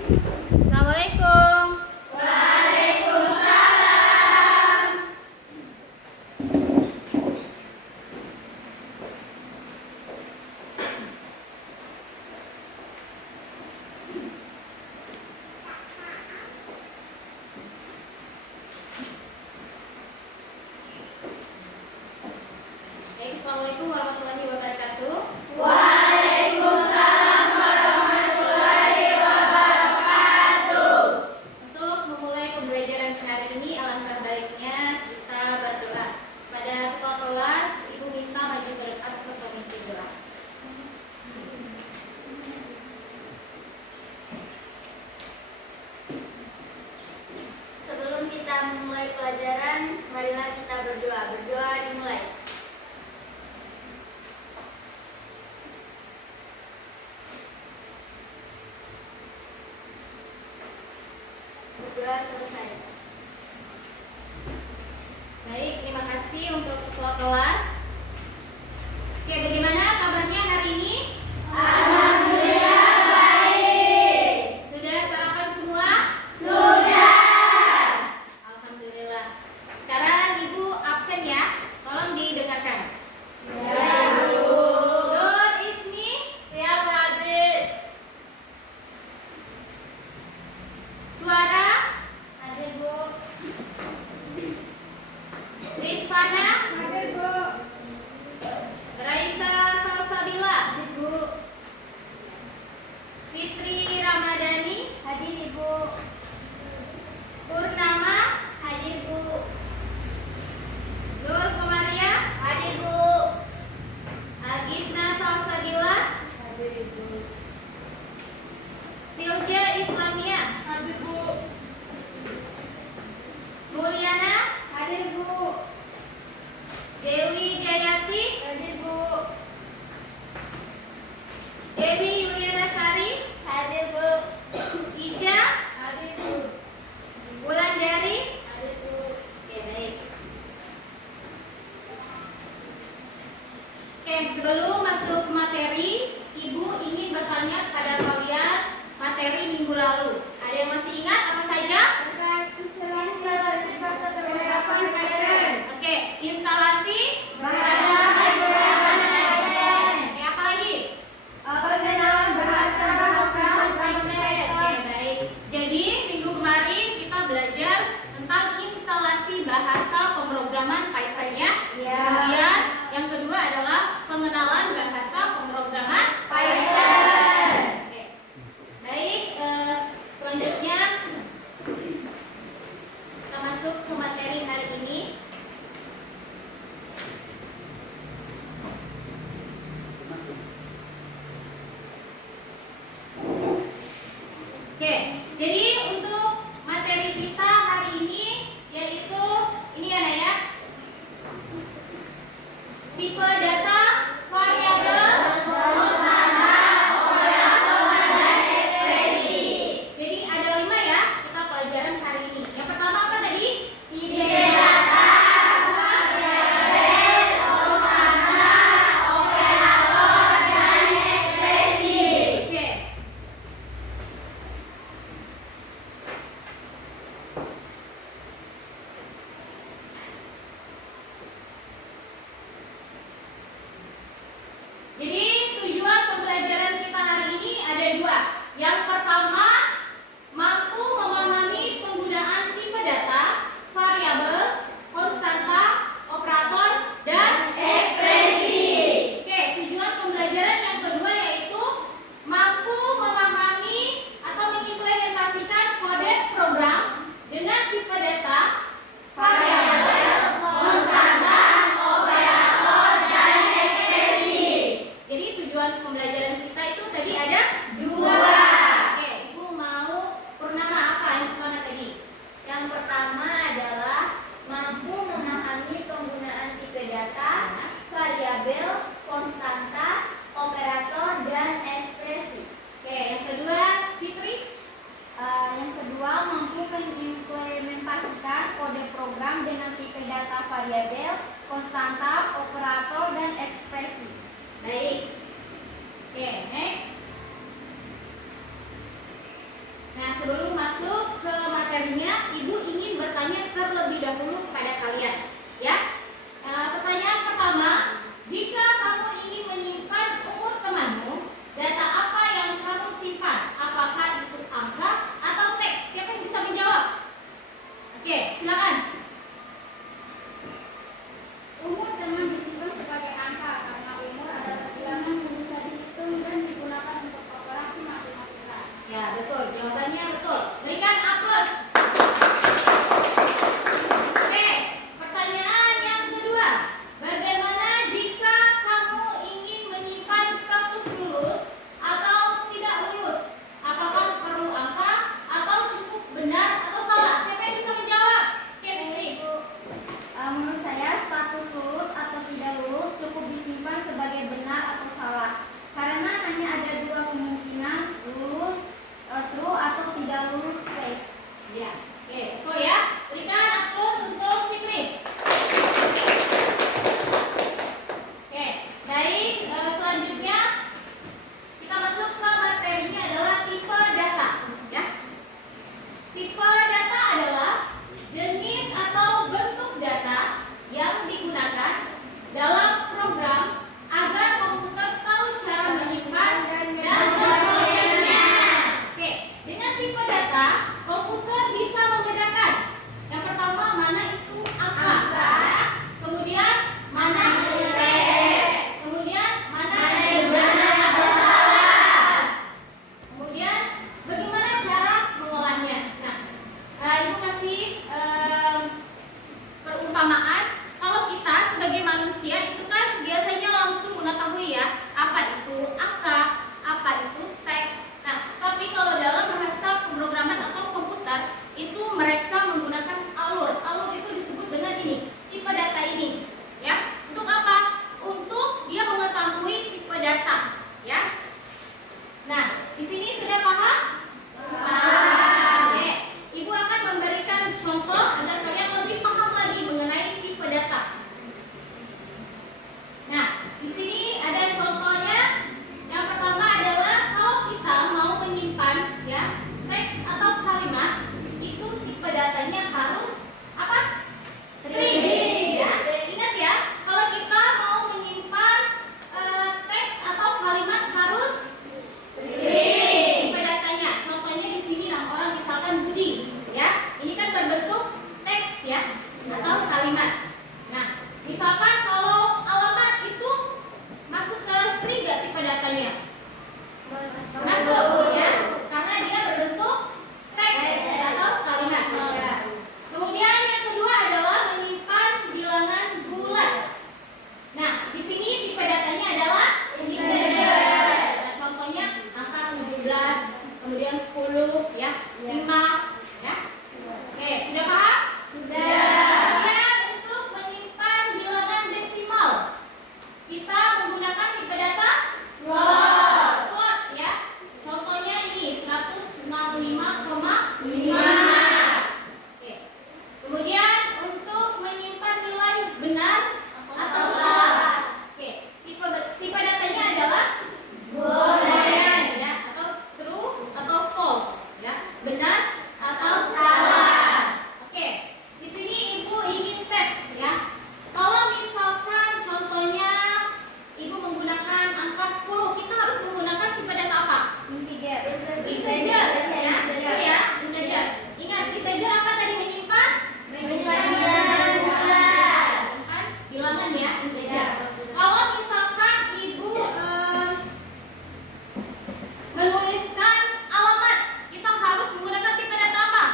Assalamualaikum. Assalamualaikum warahmatullahi wabarakatuh. Waalaikumsalam warahmatullahi wabarakatuh. Untuk memulai pembelajaran hari ini, alangkah baiknya kita berdoa. Pada ketua kelas, Ibu minta maju ke depan untuk memimpin doa. Sebelum kita memulai pelajaran, marilah kita berdoa. Berdoa dimulai. Berdoa selesai. Baik, terima kasih untuk ketua kelas. Oke, bagaimana kabarnya hari ini? Alhamdulillah baik. Sudah sarapan semua? Sudah. Alhamdulillah. Sekarang Ibu absen ya. Tolong didengarkan. Ya, Bu. Nur Ismi, Siap, Hadir. Suara, Hadir, Bu. Rifana, Hadir, Bu. Raisa Salsabila, Hadir, Bu. Fitri Ramadhani, Hadir, Ibu. Purnama, Hadir, Bu. Nur Komaria, Hadir, Bu. Agisna Salsabila, Hadir, Ibu. Filja Islamia, Hadir, Bu. Mulyana, Hadir, Bu. Dewi Jayati, Hadir, Bu. Dewi Yulianasari, Hadir, Bu. Isya, Hadir, Bu. Wulandari. Hadir, Bu. Oke, baik. Oke, sebelum masuk ke materi, Ibu ingin bertanya kepada kalian materi minggu lalu. Ada yang masih ingat apa saja? Oke, instalasi. Oke, apa lagi? Oke, baik. Jadi, minggu kemarin kita belajar tentang instalasi bahasa pemrograman Python-nya. Ya. Kemudian, yang kedua adalah pengenalan bahasa pemrograman. Python. Oke. Baik, selanjutnya kita masuk ke materi hari ini. Oke, jadi untuk materi kita hari ini yaitu ini ya Naya, ya. Tipe data, variabel, Konstanta, operator, dan ekspresi. Jadi ada 5 ya kita pelajaran hari ini. Yang pertama apa tadi? Tipe data, variabel, konstanta, operator, dan ekspresi. Oke. Jadi tujuan pembelajaran kita hari ini ada 2. Yang pertama, mampu memahami penggunaan tipe data, variabel, konstanta, operator, dan Ekspresi. Oke, tujuan pembelajaran yang kedua yaitu mampu memahami atau mengimplementasikan kode program dengan tipe data, Variabel, konstanta, operator, dan ekspresi. Jadi tujuan pembelajaran kita itu tadi ada 2. 2. Oke, Ibu mau purnama apa yang mana tadi? Yang pertama adalah mampu memahami penggunaan tipe data, variabel, konstanta, operator, dan ekspresi. Oke, yang kedua Fitri. Yang kedua, mampu mengimplementasikan kode program dengan tipe data variabel, konstanta, operator, dan ekspresi. Baik. Oke, next. sebelum masuk ke materinya, Ibu ingin bertanya terlebih dahulu kepada kalian, ya. Pertanyaan pertama, jika kamu ingin menyimpan umur temanmu, data apa yang kamu simpan? Apakah itu angka atau teks? Siapa yang bisa menjawab? Oke, silakan. Umur teman disimpan sebagai angka karena umur adalah bilangan yang bisa dihitung dan digunakan untuk operasi matematika. Ya, betul. Jawabannya betul. Berikan A+. Oke, pertanyaan yang kedua. Bagaimana jika kamu ingin menyimpan status lulus atau tidak lulus? Apakah perlu angka atau cukup benar atau salah? Siapa yang bisa menjawab? Oke, Fitri. Menurut saya status lulus atau tidak lulus cukup disimpan sebagai benar atau salah karena hanya ada dua kemungkinan, lulus true atau tidak lulus false. Ya, oke, betul ya. Berikan A+ untuk Fitri. Oke, baik. Selanjutnya kita masuk ke materinya adalah tipe data. Ya, tipe data adalah jenis atau bentuk data yang digunakan dalam program agar komputer tahu cara menyimpan dan memprosesnya. Oke, dengan tipe data, komputer bisa membedakan yang pertama mana itu angka, kemudian mana itu teks, kemudian mana itu benar atau salah, kemudian bagaimana cara mengolahnya. Nah, Ibu kasih perumpamaan. Kalau kita sebagai manusia itu kan biasanya langsung mengetahui ya apa itu angka, apa itu teks. Nah, tapi kalau dalam bahasa pemrograman atau komputer itu mereka menggunakan alur. Alur itu disebut dengan ini, tipe data ini. Ya, untuk apa? Untuk dia mengetahui tipe data. Ya. Nah, di sini sudah paham? Paham. Oke. Ibu akan memberikan contoh agar kalian lebih paham lagi mengenai tipe data. Nah, di sini ada contohnya. Yang pertama adalah kalau kita mau menyimpan ya teks atau kalimat, itu tipe datanya harus apa? String. Ya. Ingat ya, kalau kita mau menyimpan teks atau kalimat harus string. Tipe datanya. Contohnya di sini orang misalkan Budi, ya. Ini kan berbentuk teks ya atau kalimat. Nah, misalkan kalau alamat itu masuk ke string gak tipe datanya? Masuk ya, karena dia berbentuk teks atau kalimat. Kemudian yang kedua adalah menyimpan bilangan bulat. Nah, di sini tipe datanya adalah integer. Nah, contohnya angka 17, kemudian 10 ya, 5 ya. Oke, sudah paham? Sudah. Kemudian untuk menyimpan bilangan desimal, kita menggunakan tipe data float ya. Contohnya ini 165,5. Oke. Kemudian untuk menyimpan nilai benar atau salah. Oke, tipe datanya adalah boolean ya, atau true atau false ya, benar atau salah. Oke, di sini Ibu ingin tes ya. Kalau misalkan contohnya Ibu menggunakan angka 10, kita harus menggunakan tipe data apa? Integer. Integer ya, betul ya, integer. Ingat, integer apa tadi menyimpan? Menyimpan bilangan bulat. Menyimpan bilangan ya, integer. Kalau misalkan Ibu menuliskan alamat, kita harus menggunakan tipe data apa?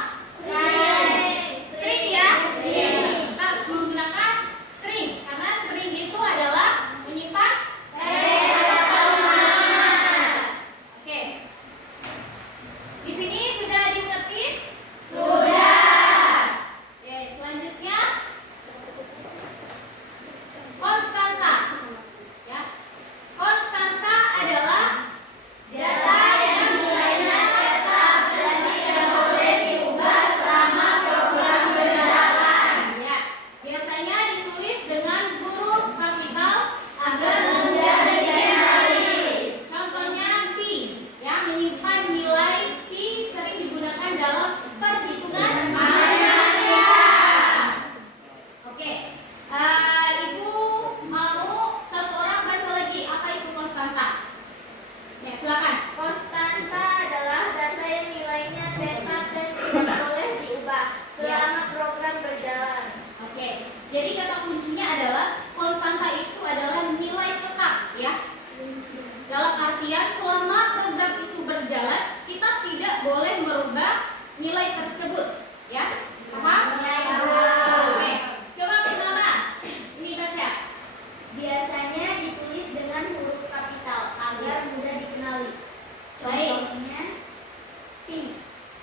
String ya. Kita harus menggunakan string karena string itu adalah menyimpan teks atau kalimat. Oke. Di sini sudah dimengerti? Sudah. Oke, selanjutnya konstanta. Ya. Konstanta adalah data yang nilainya tetap dan tidak boleh diubah selama program berjalan. Ya. Biasanya ditulis dengan huruf kapital agar mudah dikenali. Contohnya pi, ya, menyimpan nilai pi 100.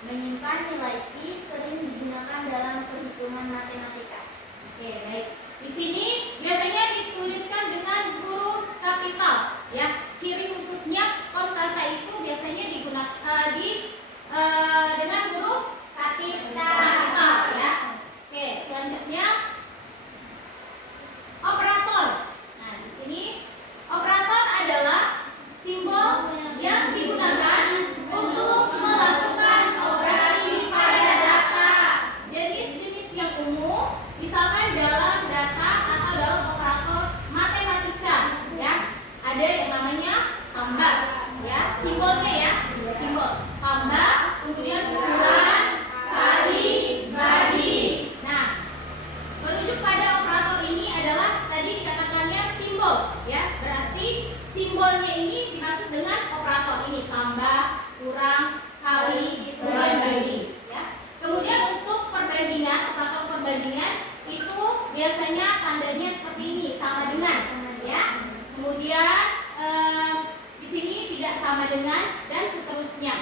Menyimpan nilai pi sering digunakan dalam perhitungan matematika. Oke, baik. Di sini biasanya dituliskan dengan huruf kapital, ya. Ciri khususnya konstanta itu biasanya digunakan dengan huruf kapital, ya. Oke, selanjutnya operator. Nah, di sini operator adalah simbol yang digunakan untuk melakukan operasi pada data. Jadi jenis yang umum, misalkan dalam data atau dalam operator matematika, ya, ada yang namanya tambah, ya, simbolnya ya, simbol tambah, kemudian kurang, kali, bagi. Nah, merujuk pada operator ini adalah tadi dikatakannya simbol, ya, berarti simbolnya ini dimaksud dengan operator ini tambah, kurang, kali, kemudian bagi, ya. Kemudian untuk perbandingan, operator perbandingan itu biasanya tandanya seperti ini, sama dengan, ya. Kemudian di sini tidak sama dengan dan seterusnya.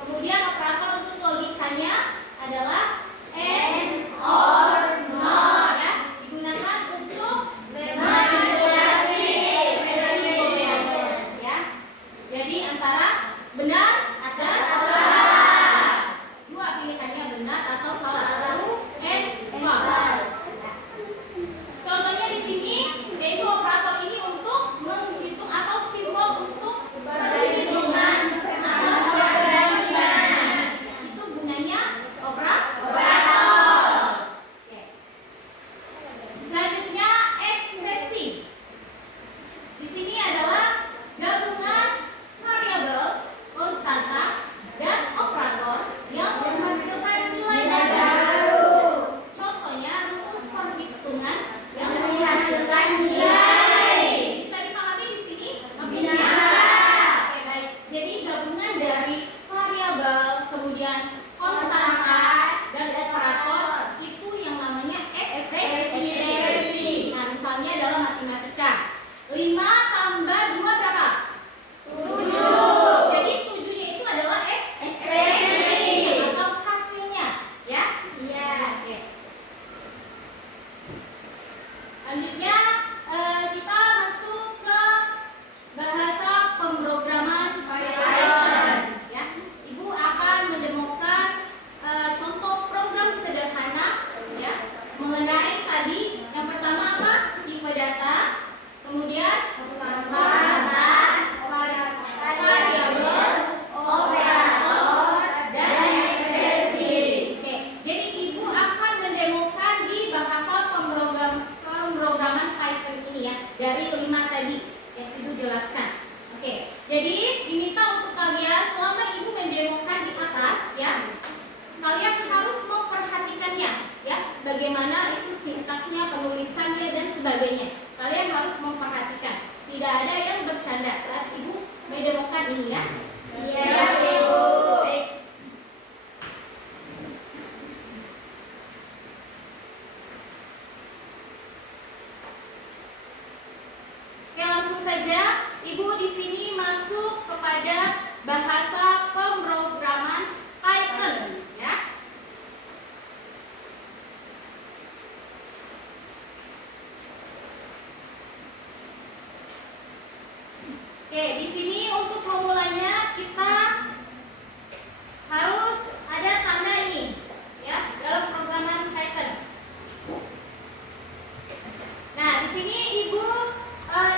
Kemudian operator untuk logikanya adalah and or not, ya, digunakan untuk manipulasi ekspresi boolean, ya. Jadi antara benar dan salah. Dua pilihannya benar atau salah. Lalu and false. Contohnya di sini yaitu operator ini untuk menghitung atau simbol untuk perhitungan atau perbandingan. Itu gunanya operator. Oke. Selanjutnya ekspresi. Di sini adalah gabungan variabel, konstanta, dan operator yang menghasilkan nilai baru. Contohnya rumus perhitungan yang menghasilkan nilai. Bisa dipahami di sini? Maksudnya? Oke, baik. Jadi gabungan dari variabel, kemudian konstanta, dan operator itu yang namanya ekspresi. Nah, misalnya dalam matematika 5 tambah 2 berapa? 7. Jadi 7-nya itu adalah ekspresi atau hasilnya, ya? Iya. Oke. Selanjutnya kita masuk ke bahasa pemrograman Python, ya. Ibu akan mendemokan contoh program sederhana, ya, mengenai tadi yang pertama apa? Tipe data, kemudian konstanta, variabel, operator, dan ekspresi. Oke, jadi ibu akan mendemokan di bahasa pemrograman Python ini, ya, dari 5 tadi yang ibu jelaskan. Oke, jadi diminta untuk kalian selama ibu mendemokan di atas, ya, kalian harus memperhatikannya, ya, bagaimana itu sintaksnya, penulisannya, dan sebagainya. Kalian harus memperhatikan. Tidak ada yang bercanda saat ibu mendemokan ini, ya. Iya, ibu. Baik. Oke, langsung saja ibu di sini masuk kepada bahasa pemrograman Python, ya. Oke, di sini untuk memulainya kita harus ada tanda ini, ya, dalam programan Python. Nah, di sini ibu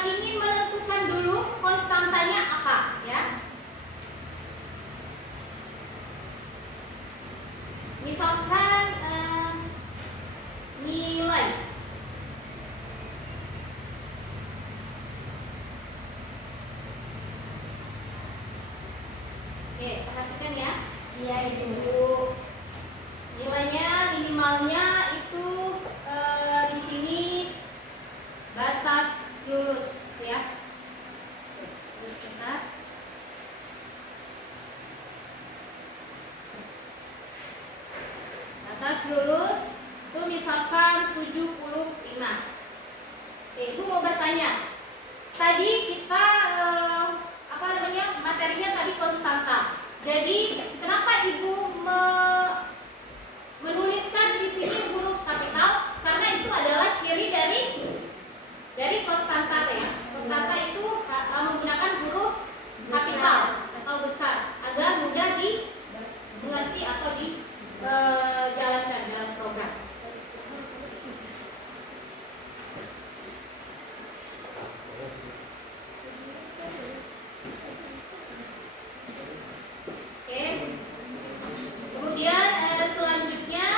ingin menentukan dulu konstantanya apa, ya. Misalkan nilai. Oke, perhatikan ya. Iya, ibu. Nilainya minimalnya itu di sini batas lulus, ya. Terus kita batas lulus itu misalkan 75. Oke, ibu mau bertanya. Tadi kita materinya tadi konstanta. Jadi kenapa ibu jalankan dalam program. Oke. Kemudian selanjutnya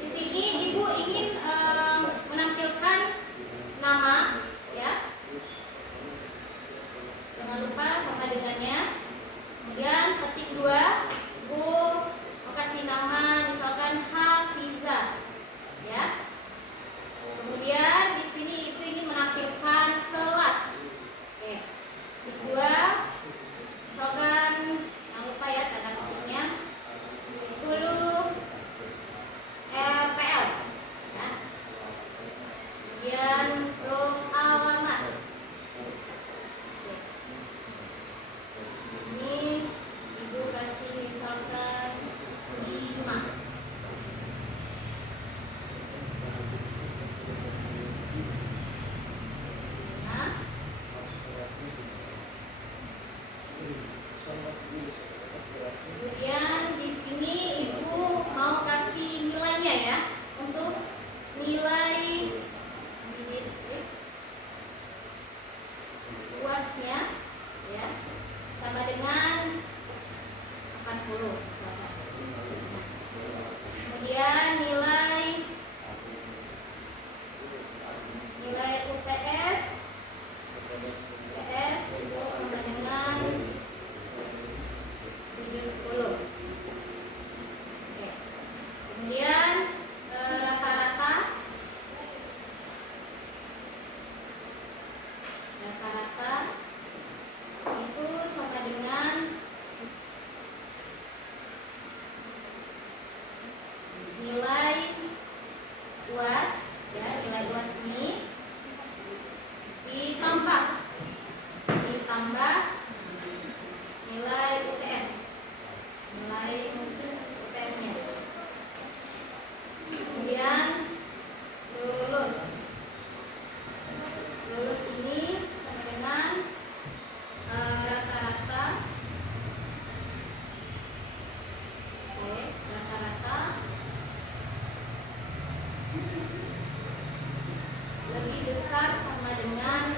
di sini Ibu ingin menampilkan nama, ya. Jangan lupa sama dengannya. Kemudian ketik 2, Ibu mau kasih nama misalkan Hafiza, ya. Kemudian di sini Ibu ingin menampilkan kelas. Oke. Ketik 2, misalkan jangan lupa ya tanda ketiknya 10 RPL, ya. Kemudian untuk alamat. Ini Ibu kasih misalkan 5. Nah, kemudian di sini Ibu mau kasih nilainya ya, untuk nilai luasnya, ya, sama dengan 80. Kemudian nilai UPS itu sama dengan 70. Oke. Kemudian rata-rata itu sama dengan nilai UAS, ya, nilai UAS ini ditambah nilai UTS-nya. Kemudian lulus ini sama dengan rata-rata. Oke, rata-rata lebih besar sama dengan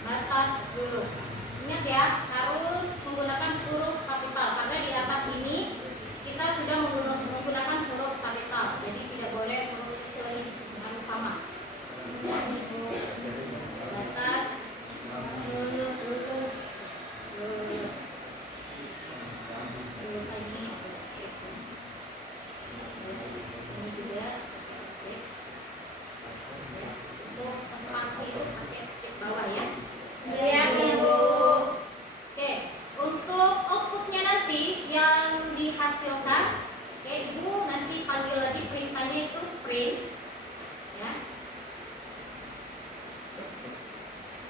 batas lulus. Ingat ya, harus menggunakan huruf kapital karena di atas ini kita sudah menggunakan huruf kapital. Jadi tidak boleh huruf kecil lagi di situ, harus sama. Batas lulus. Lagi ini juga skip. Untuk spasi itu pakai skip bawah ya. Iya, Ibu. Oke, untuk outputnya nanti yang dihasilkan, oke, Ibu nanti panggil lagi perintahnya itu print, ya.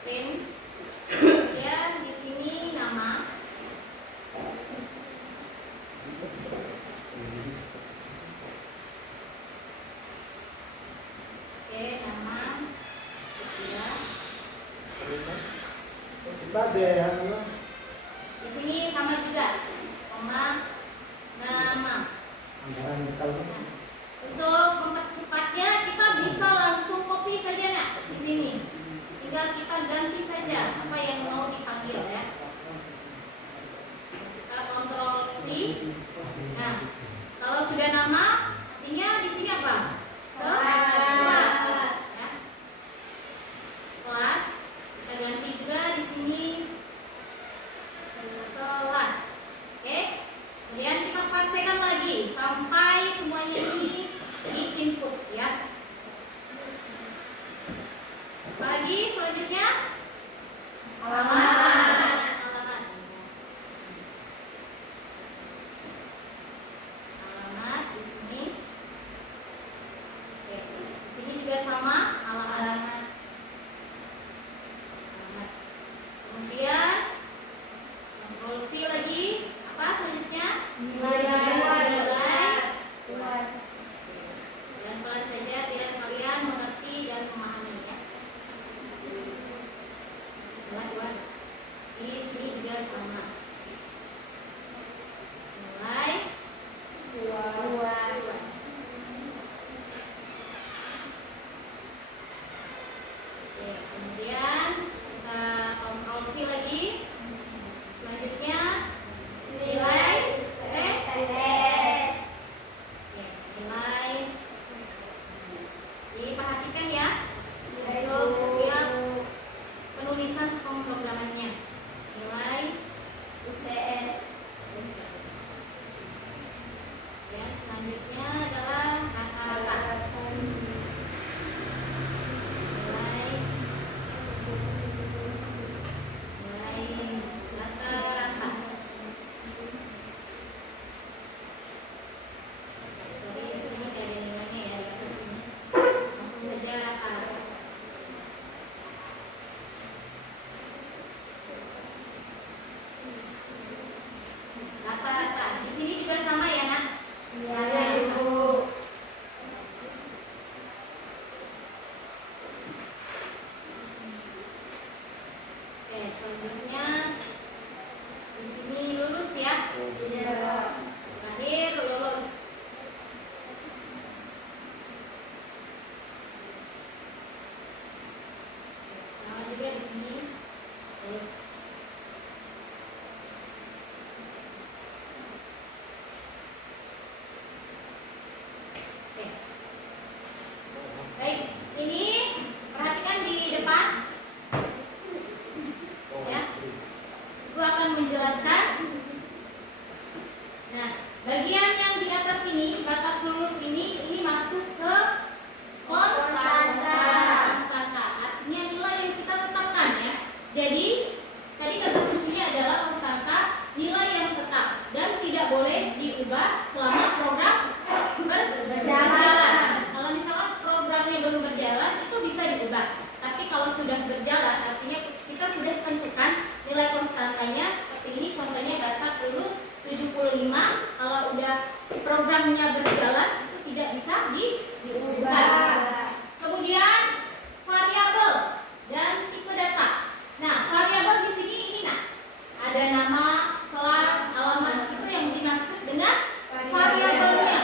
Print. Kemudian di sini nama. Oke, nama. Di sini sama juga, koma, nama. Untuk mempercepatnya kita bisa langsung copy saja nak di sini. Tinggal kita ganti saja apa yang mau dipanggil ya. Kita kontrol V. Nah, kalau sudah nama, tinggal di sini apa? Kelas. Ya. Kelas. Kita ganti juga di sini kelas. Oke. Kemudian kita pastikan lagi sampai semuanya ini di input ya. Lagi selanjutnya alamat. Alamat di sini. Oke. Di sini juga sama alamat. Kemudian sama. Nilai puas. Oke, kemudian kita kontrol V lagi. Selanjutnya nilai tes. Oke, nilai. Diperhatikan ya untuk setiap penulisan pemrogramannya. Nilai UTS. Yang selanjutnya adalah rata-rata. Nilai rata-rata. Sorry, di sini kayak nilainya ya di atas sini. Langsung saja rata-rata. Rata-rata. Di sini juga sama ya, Nak? Iya, Ibu. Oke, selanjutnya di sini lulus ya. Iya. Terakhir lulus. Sama juga di sini lulus. Oke. Baik, ini perhatikan di depan ya. Ibu akan menjelaskan. Nah, bagian yang di atas ini, batas lulus ini masuk ke konstanta. Konstanta artinya nilai yang kita tetapkan ya. Jadi, tadi kata kuncinya adalah konstanta, nilai yang tetap dan tidak boleh diubah selama program berjalan. Kalau misalkan programnya belum berjalan, itu bisa diubah. Tapi kalau sudah berjalan, artinya kita sudah tentukan nilai konstantanya seperti ini. Contohnya batas lulus 75. Kalau udah programnya berjalan, itu tidak bisa diubah. Kemudian variabel dan tipe data. Nah, variabel di sini ini nah, ada nama, kelas, alamat, itu yang dimaksud dengan variabelnya.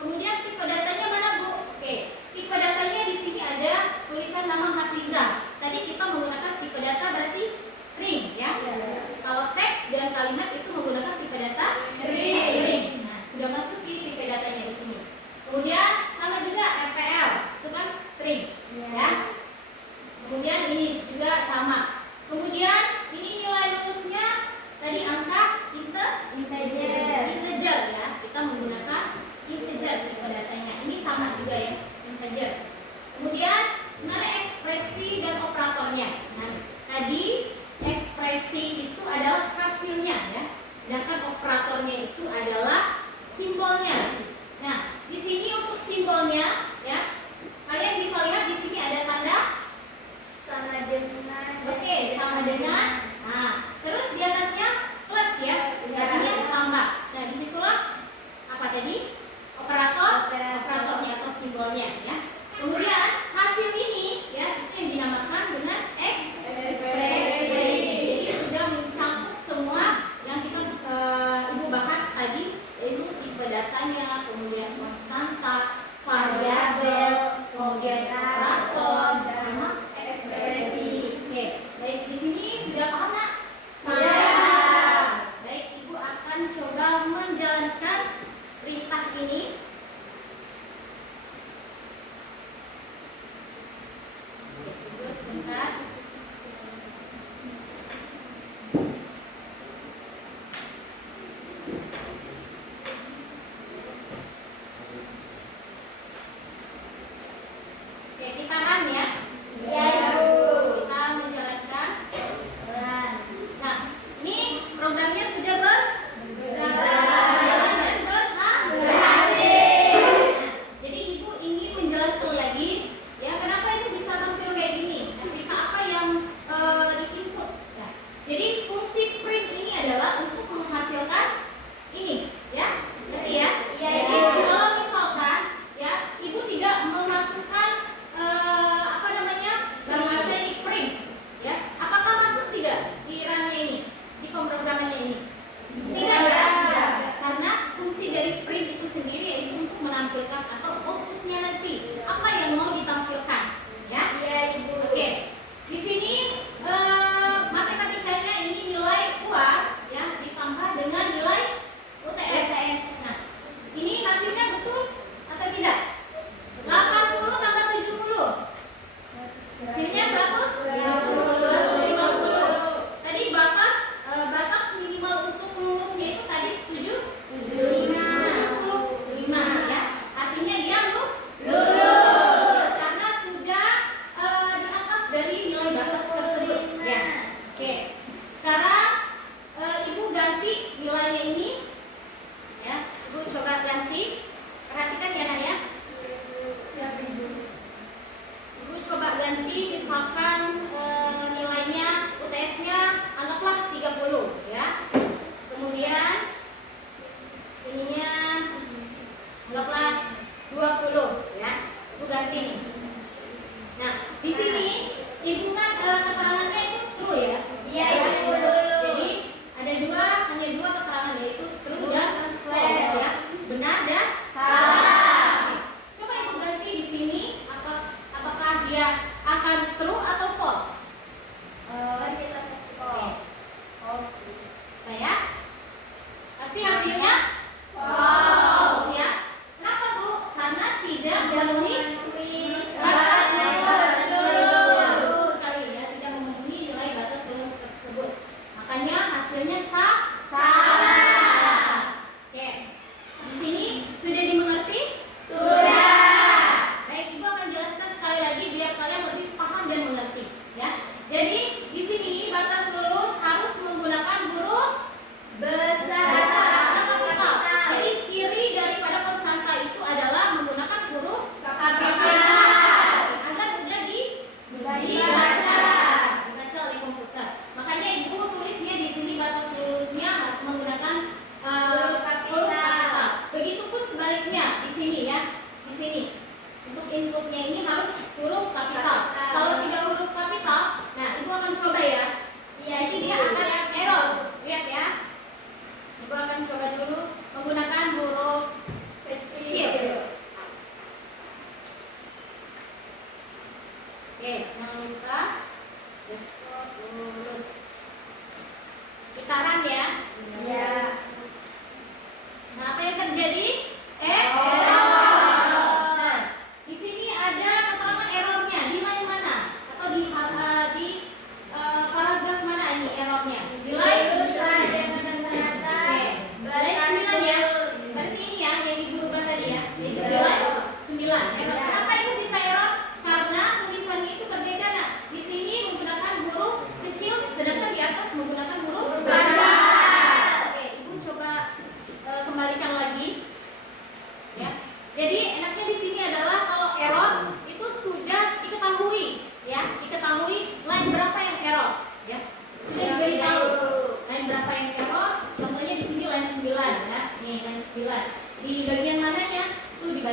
Kemudian tipe datanya mana, Bu? Oke, tipe datanya di sini ada tulisan nama Hafizah. Tadi kita menggunakan tipe data berarti string ya. Kalau teks dan kalimat itu menggunakan tipe data string. Nah, sudah masuk di tipe datanya di sini. Kemudian sama juga RTL, itu kan string ya. Kemudian ini juga sama. Kemudian ini nilai lulusnya tadi angka integer ya. Kita menggunakan integer tipe datanya. Ini sama juga ya, integer. Kemudian mengenai ekspresi dan operatornya. Nah, tadi ekspresi itu adalah hasilnya ya. Sedangkan operatornya itu adalah simbolnya. Nah, di sini untuk simbolnya ya, kalian bisa lihat di sini ada tanda Sama dengan. oke, sama dengan. Nah, terus di atasnya plus ya, artinya tambah. Nah, disitulah apa tadi? Operatornya atau simbolnya ya. Kemudian hasil ini ya, itu yang dinamakan dengan ekspresi. Ini sudah mencakup semua yang kita Ibu bahas tadi, yaitu tipe datanya,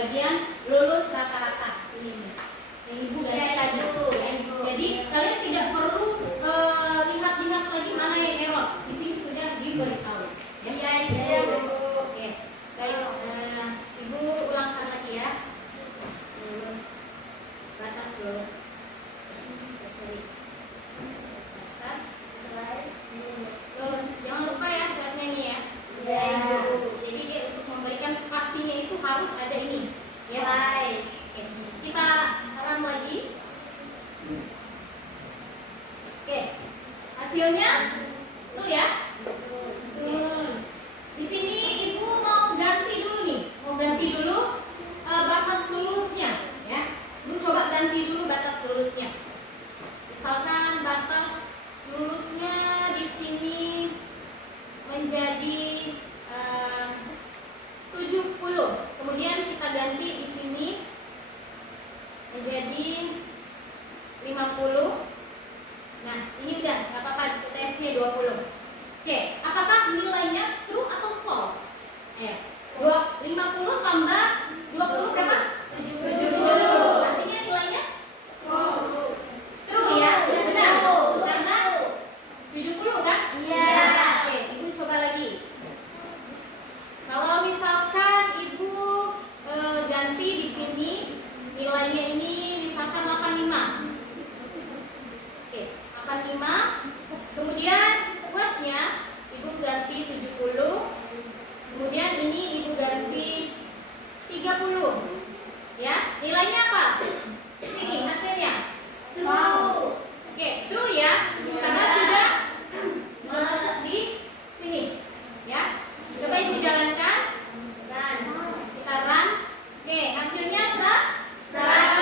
bagian lulus rata-rata ini nih. Yang ibu ganti tadi. Jadi kalian tidak perlu lihat-lihat lagi mana yang error. Di sini sudah diberitahu. Ya, ibu. Oke. Baik, ibu ulangkan lagi ya. Lulus, batas lulus. Batas lulus. Jangan lupa ya slide-nya ini ya. Ya. Jadi dia untuk memberikan spasinya itu harus ada ini. Ya. Oke. Kita run lagi. Oke. Hasilnya tuh ya. Di sini ibu mau ganti dulu nih. Mau ganti dulu batas lulusnya ya. Ibu coba ganti dulu batas lulusnya. Misalkan batas lulusnya di sini menjadi 70. Kemudian kita ganti di sini menjadi 50. Nah, ini udah nggak apa-apa, UTS-nya 20. Oke, apakah nilainya true atau false? 50 tambah 20 berapa? 70. Artinya nilainya true ya? Benar. Karena 70 kan? Iya. Oke, ibu coba lagi. Kalau misalkan ibu ganti di sini nilainya ini misalkan 85. Oke, 85. Kemudian puasnya ibu ganti 70. Kemudian ini ibu ganti 30. Ya, nilainya apa? Sini hasilnya. True. Oke, true ya. Karena sudah masuk di sini. Ya. Coba ibu jalankan. Kita run. Oke, hasilnya 100.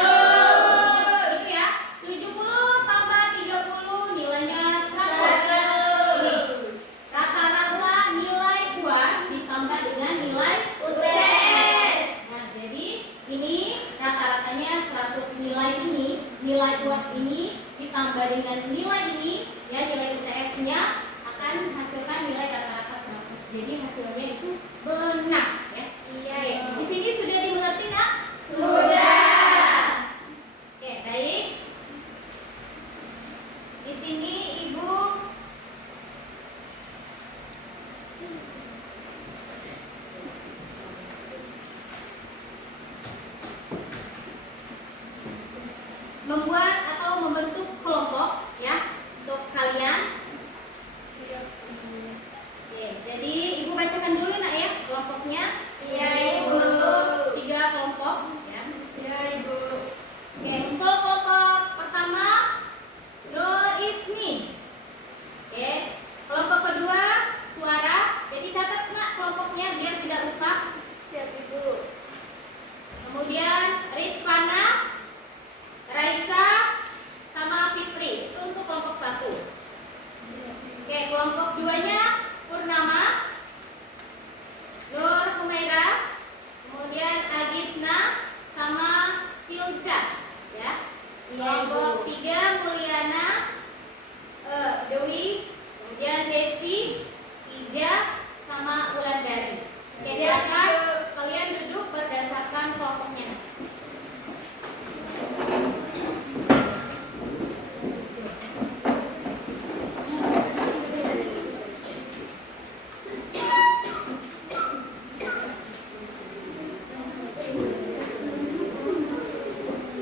Itu ya. 70 tambah 30 nilainya 100. Ini. Rata-rata nilai UAS ditambah dengan nilai UTS. Nah, jadi ini rata-ratanya 100 nilai ini, nilai UAS ini ditambah dengan nilai ini, ya nilai UTS-nya akan menghasilkan nilai rata-rata 100. Jadi hasilnya itu benar, ya. Iya. Di sini sudah dimengerti, Nak? Sudah. Oke, baik. Di sini Ibu membuat atau membentuk kelompok ya untuk kalian. Oke, jadi Ibu bacakan dulu Nak ya kelompoknya. Iya, Ibu Ibu. bentuk 3 kelompok ya. Iya, Ibu. Oke, untuk kelompok pertama Nur Ismi. Oke, kelompok kedua Suara. Jadi catat Nak kelompoknya biar tidak lupa. Siap, Ibu. Kemudian Ridvana, Raisa, sama Fitri. Itu untuk kelompok 1. Oke, kelompok 2-nya Purnama, Nur Humaira, kemudian Agisna, sama Hilja. Ya. Kelompok 3 Mulyana, Dewi, kemudian Desi, Ija, sama Wulandari. Oke, silakan kalian duduk berdasarkan kelompoknya.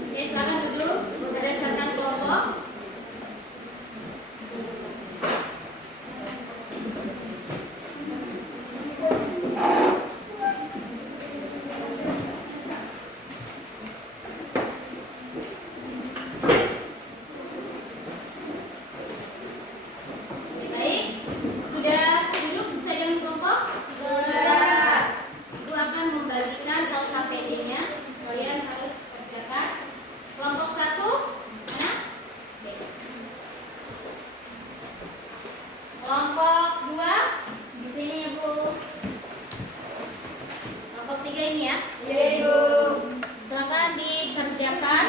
Oke, silakan duduk berdasarkan kelompok. Baik, sudah duduk sesuai dengan kelompok? Sudah. Ibu akan membagikan LKPD-nya. Kalian harus kerjakan. Kelompok 1, mana? Oke. Kelompok 2, Di sini, Ibu. kelompok 3 ini ya. Iya, Ibu. Silakan dikerjakan.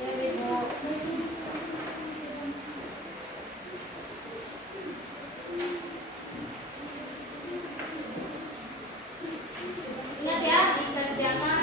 Iya, Ibu. Ingat ya, dikerjakan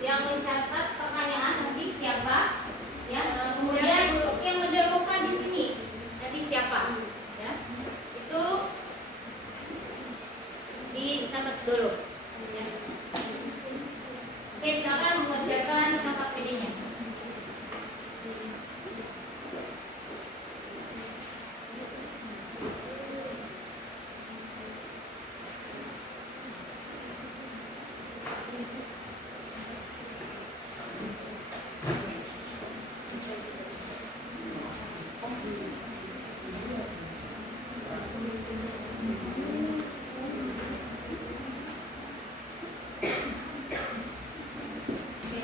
yang mencatat pertanyaan nanti siapa, ya. Kemudian untuk yang mendemokan di sini nanti siapa, ya. Itu dicatat dulu. Ya. Oke, silakan mengerjakan KKPD-nya.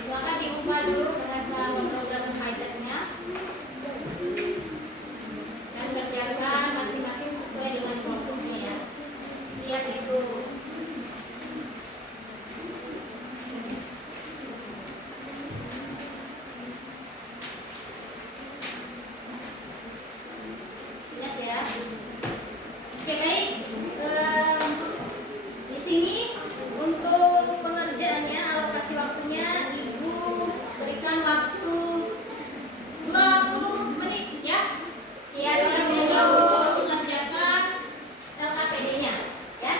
Silakan dibuka dulu bahasa program highlightnya dan kerjakan masing-masing sesuai dengan fokusnya, ya. Lihat itu. Lihat ya. Oke, baik. Di sini untuk pengerjaannya, alokasi waktunya Ibu berikan waktu 20 menit, ya. Siapkan untuk mengerjakan LKPD-nya, ya.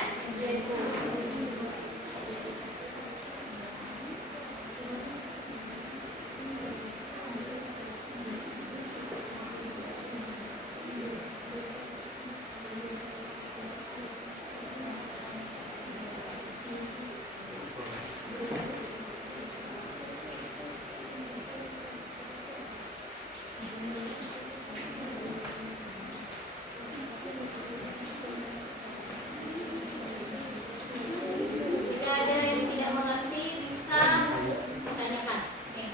Jika ada yang tidak mengerti bisa ditanyakan. Oke.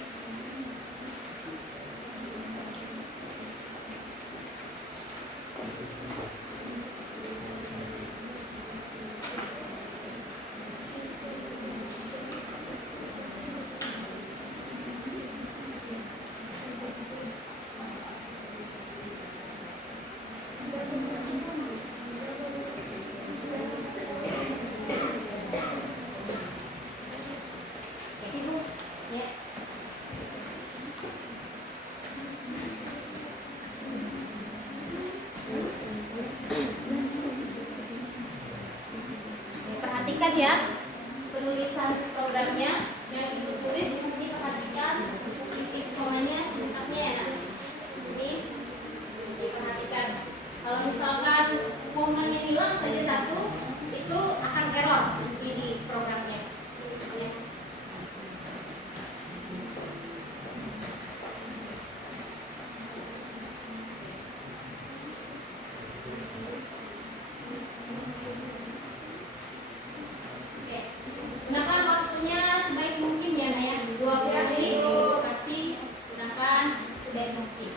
Ibu, ya. Perhatikan ya penulisan programnya yang Ibu tulis di sini, perhatikan titik komanya, sintaknya, ya. Ini diperhatikan. Kalau misalkan komanya hilang saja satu, itu akan error di programnya. Ya. Oke. Gunakan waktunya sebaik mungkin, ya, Naya. 20 menit kasih, gunakan sebaik mungkin.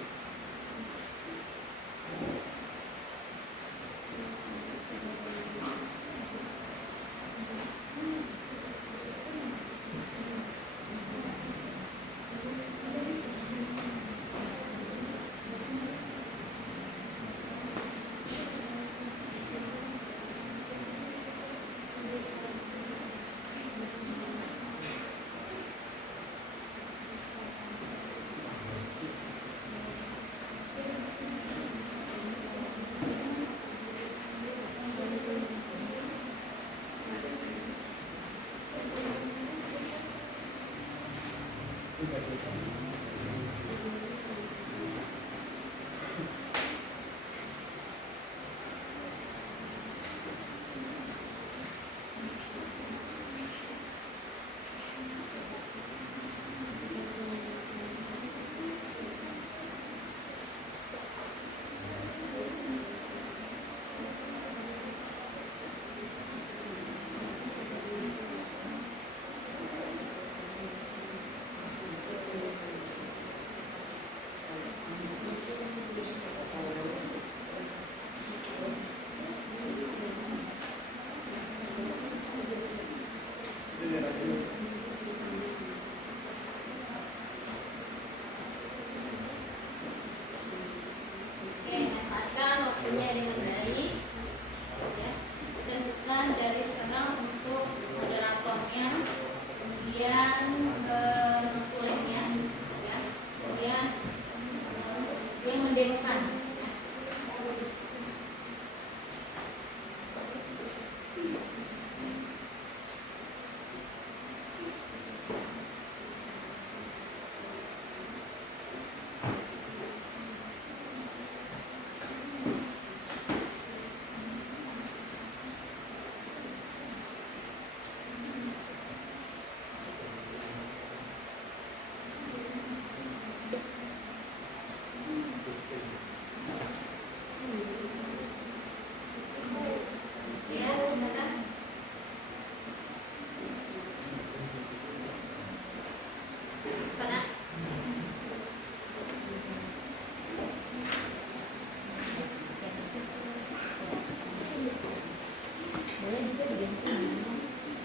saya juga diganti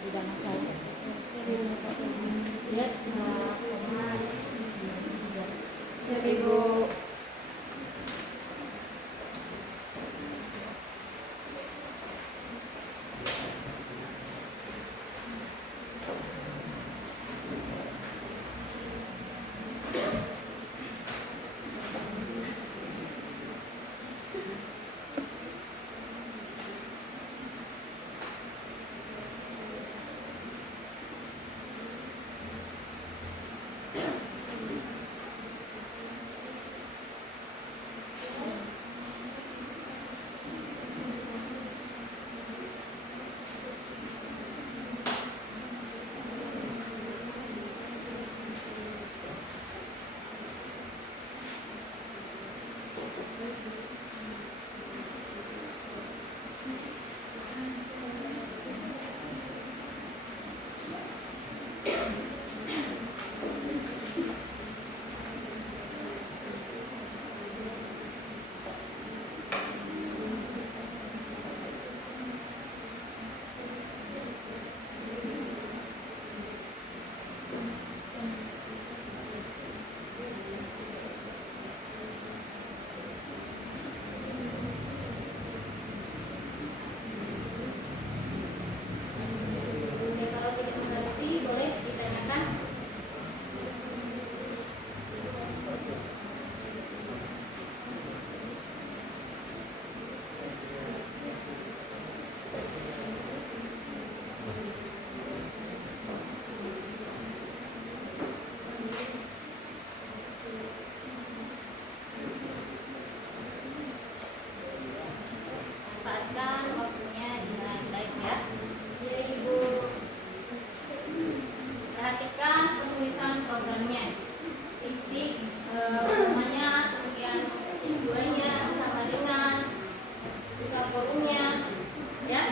tidak masalah. Lihat Ibu. Oke, kalau tidak mengerti boleh ditanyakan. Manfaatkan waktunya dengan baik ya. Ya Ibu. Perhatikan penulisan programnya. Titik utamanya, kemudian tujuannya sama dengan juga forumnya, ya.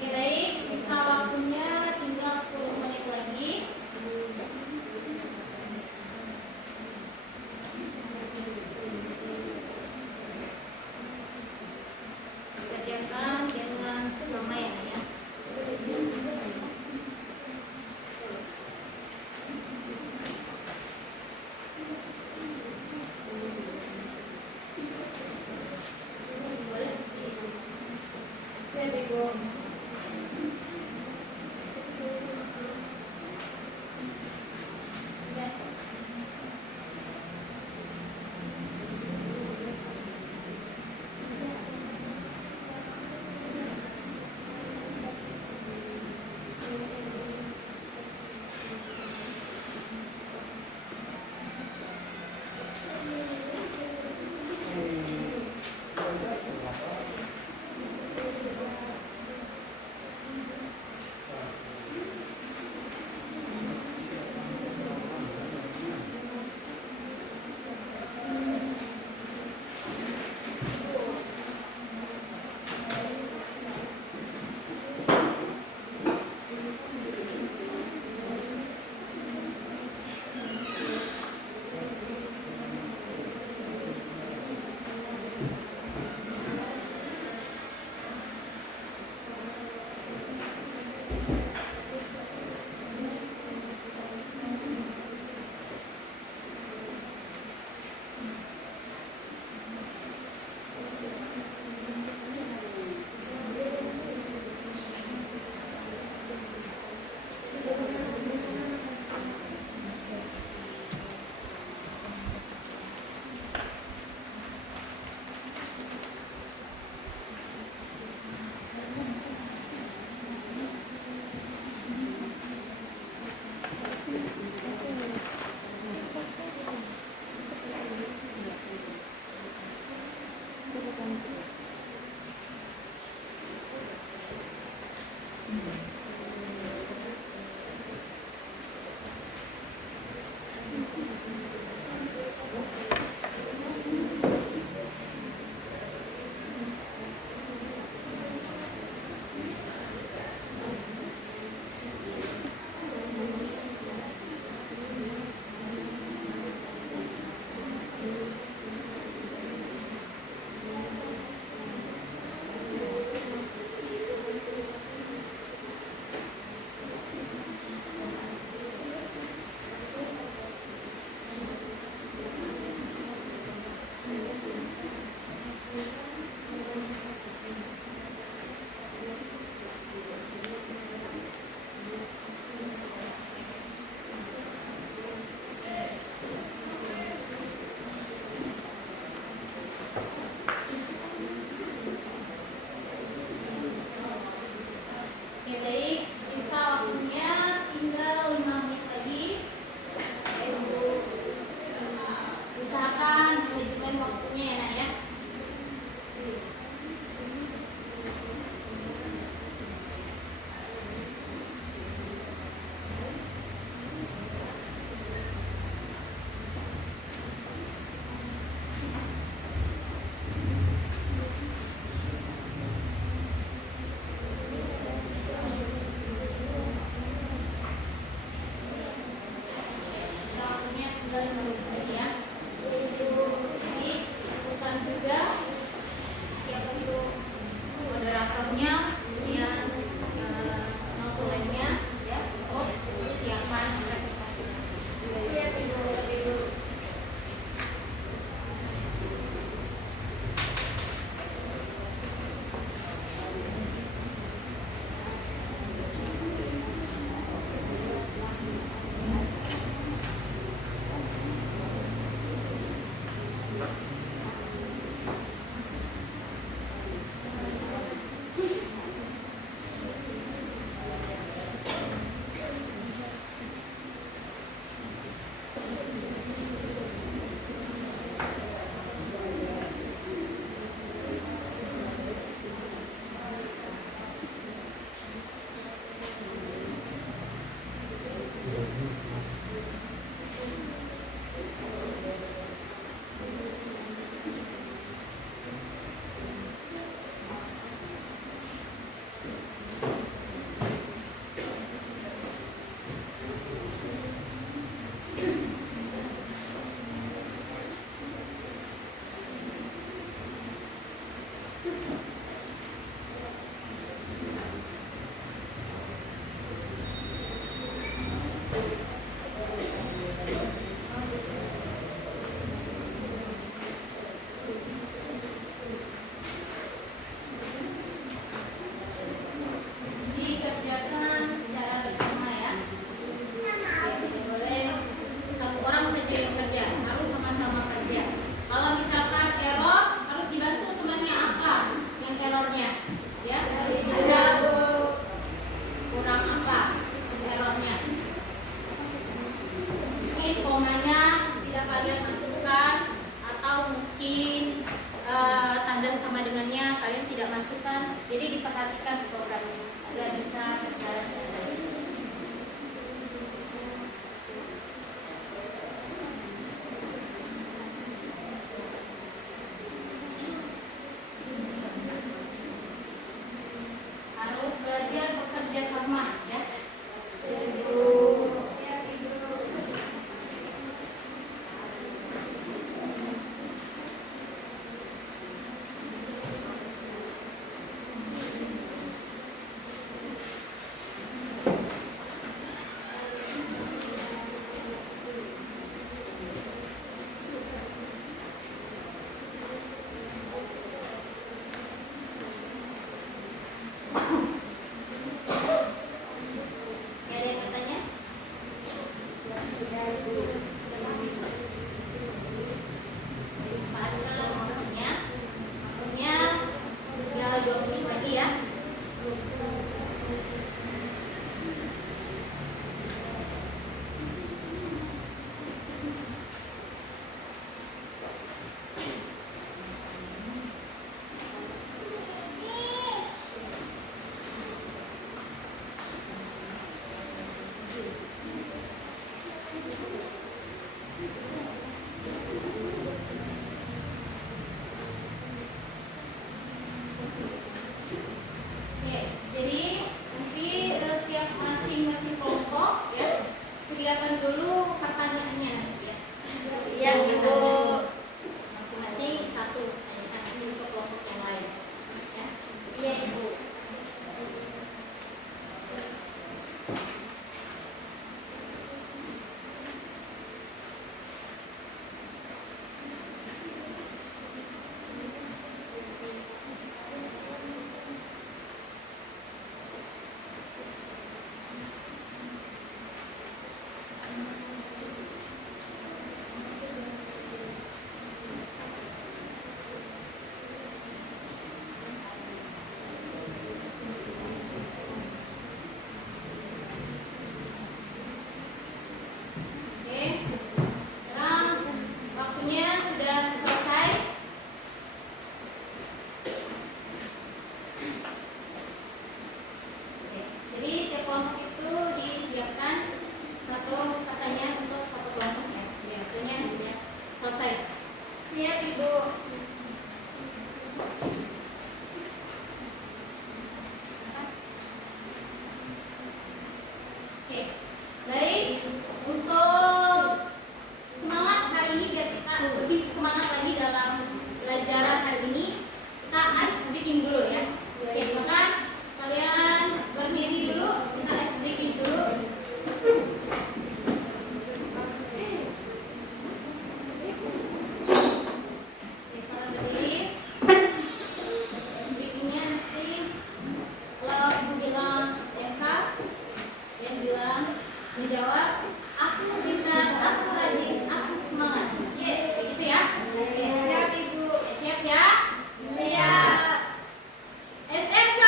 Oke, baik, sisa waktunya tinggal 10 menit lagi. Kerjakan dengan sesama ya, Nak, ya. Boleh? Siap, Ibu. Jadi diperhatikan programnya agar bisa berjalan dengan baik. Harus belajar bekerja sama ya. Ada yang bertanya? Waktunya tinggal 2 menit lagi ya. Oke, jadi nanti setiap masing-masing kelompok ya sediakan dulu pertanyaannya ya. Siap Ibu. Masing-masing satu pertanyaan untuk kelompok yang lain. Ya. Iya Ibu. Oke, sekarang waktunya sudah selesai. Oke, jadi setiap kelompok itu disiapkan satu pertanyaan untuk satu kelompok ya. Jadi waktunya sudah selesai. Siap Ibu. Oke, baik. Untuk semangat hari ini biar kita lebih semangat lagi dalam pelajaran hari ini, kita ice breaking dulu ya. Oke, maka kalian berdiri dulu, kita ice breaking dulu. Oke, salam berdiri. Ice breakingnya nanti kalau Ibu bilang SMK, yang bilang menjawab aku pintar, aku rajin, aku semangat. Yes, begitu ya. Siap Ibu. Siap ya. Siap. SMK.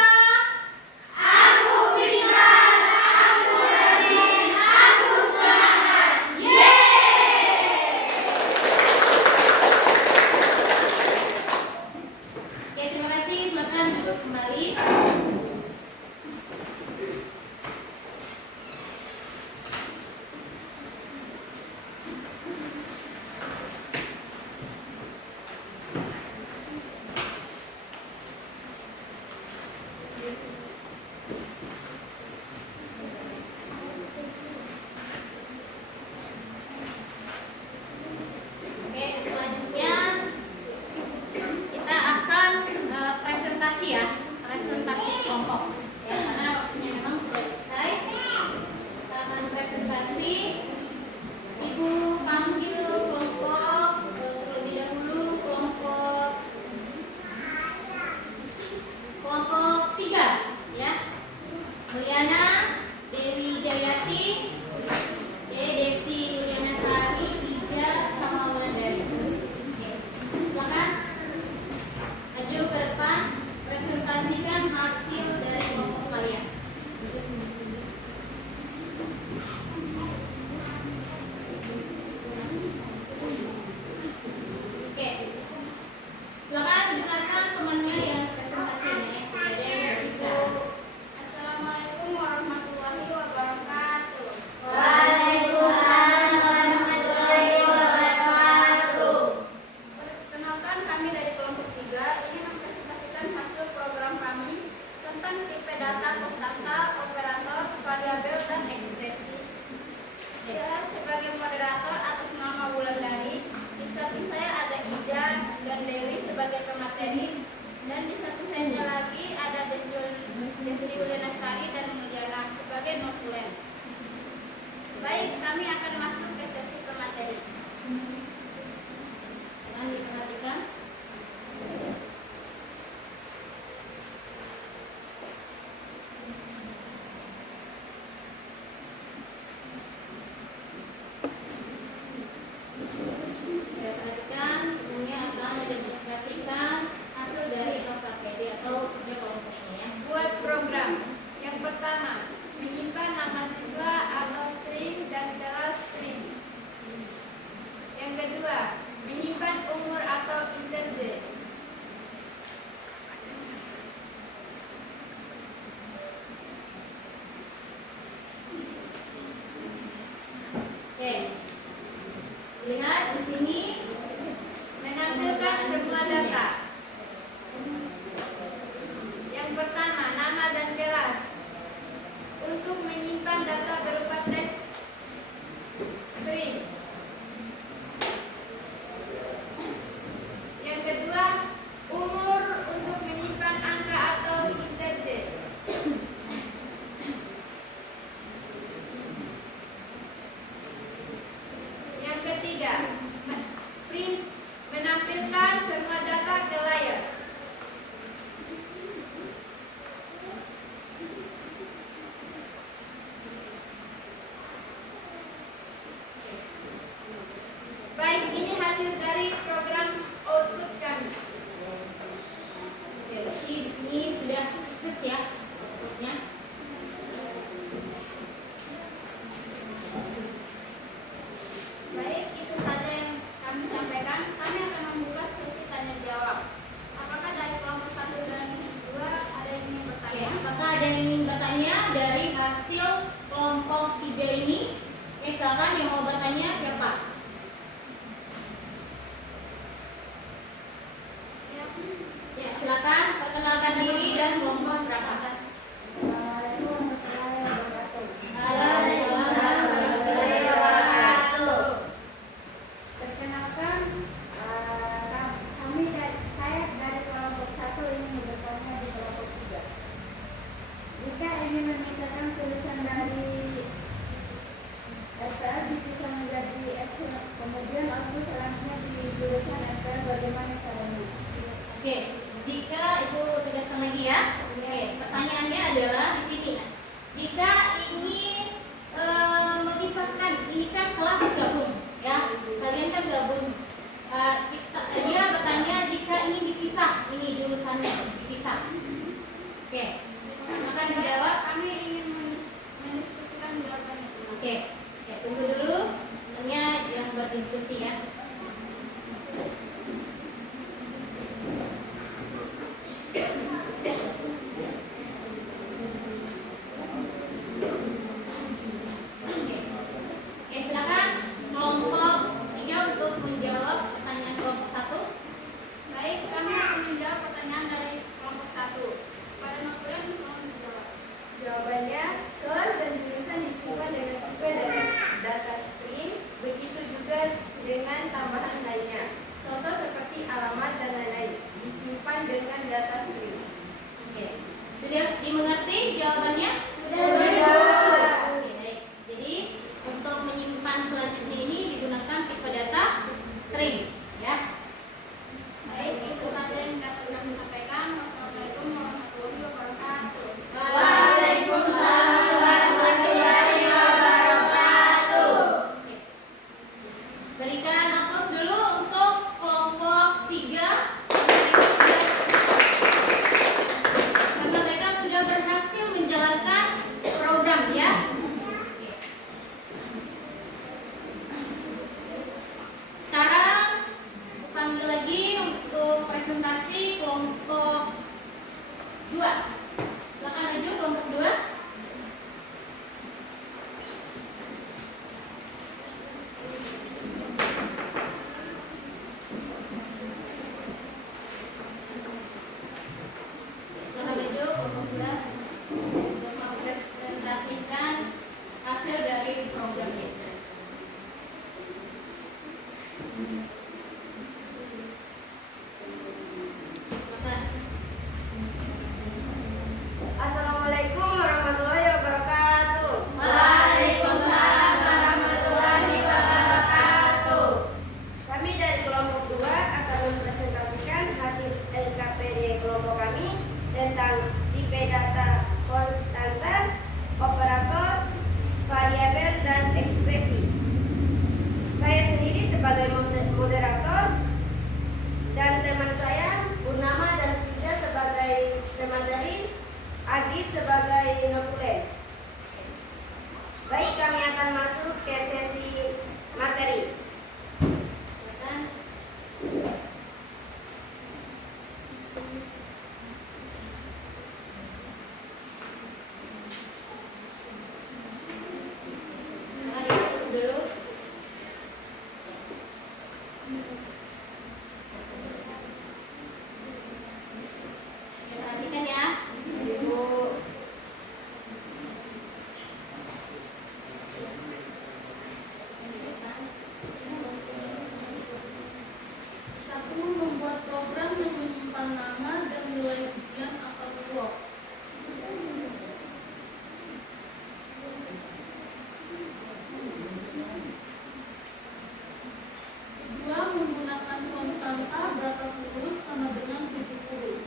Aku pintar, aku rajin, aku semangat. Yeay. Oke, terima kasih. Silakan duduk kembali. Oke, selanjutnya kita akan presentasi ya, presentasi silakan yang mau bertanya siapa? Ya, silakan perkenalkan diri dan kelompok berapa. Waalaikumsalam warahmatullahi wabarakatuh. Perkenalkan, saya dari kelompok 1 ingin bertanya di kelompok 3. Jika ingin memisahkan tulisan dari FPL dipisah menjadi Excel, kemudian aku selanjutnya di tulisan FPL, bagaimana caranya? Oke, jika itu tegaskan lagi ya. Oke, pertanyaannya adalah di sini. Jika ingin memisahkan, ini kan kelas gabung, ya. Kalian kan gabung. Dia bertanya jika ingin dipisah, ini jurusannya dipisah. Oke, akan dijawab. Kami ingin mendiskusikan jawabannya. Oke, tunggu dulu. Tentunya yang berdiskusi ya. Oke, silakan kelompok 3 untuk menjawab pertanyaan kelompok 1. Baik, kami akan menjawab pertanyaan dari kelompok 1. Pada notulen mohon dijawab. Jawabannya, kelas dan jurusan disimpan dengan tipe data string, begitu juga dengan tambahan lainnya. Contoh seperti alamat dan lain-lain disimpan dengan data string. Oke, sudah dimengerti jawabannya? Sudah. Oke, baik. Jadi untuk menyimpan selanjutnya ini digunakan tipe data string, ya. Baik, itu saja yang dapat kami sampaikan. Wassalamualaikum warahmatullahi wabarakatuh. Waalaikumsalam warahmatullahi wabarakatuh. Oke. Berikan aplaus dulu untuk kelompok 3 karena mereka sudah berhasil menjalankan program ya. Oke. Sekarang panggil lagi untuk presentasi kelompok 2. Silakan maju kelompok 2. Silakan maju kelompok 2 untuk mempresentasikan hasil dari programnya. Silakan. Assalamualaikum warahmatullahi wabarakatuh. Waalaikumsalam warahmatullahi wabarakatuh. Kami dari kelompok 2 akan mempresentasikan hasil LKPD kelompok kami tentang tipe data konstanta, operator, variabel, dan ekspresi. Saya sendiri sebagai moderator dan teman saya Purnama dan Fiza sebagai pemateri, Adi sebagai notulen. Baik, kami akan masuk ke sesi materi. Silakan. Silakan dihapus dulu. Perhatikan ya, Ibu. Satu, membuat program yang menyimpan nama dan nilai ujian atau kuot. Kedua, menggunakan konstanta batas lurus sama dengan 70.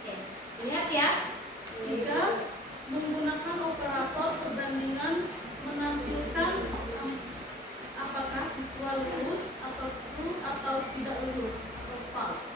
Oke, lihat ya. Tiga, menggunakan operator perbandingan menampilkan apakah siswa lulus atau true atau tidak lulus atau false.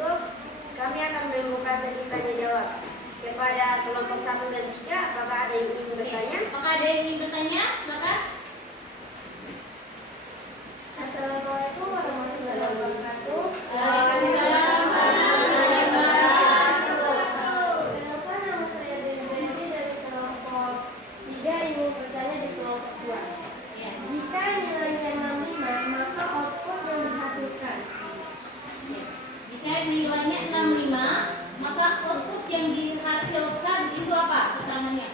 tertutup, kami akan membuka sesi tanya jawab. Kepada kelompok 1 dan 3, apakah ada yang ingin bertanya? Apakah ada yang ingin bertanya? Silakan. Assalamualaikum warahmatullahi wabarakatuh. Waalaikumsalam warahmatullahi wabarakatuh. Kenapa nama saya Dewi dari kelompok 3 ingin bertanya di kelompok 2? Ya. Jika nilainya 65, maka output yang dihasilkan. Jika nilainya 65, maka output yang dihasilkan itu apa keterangannya?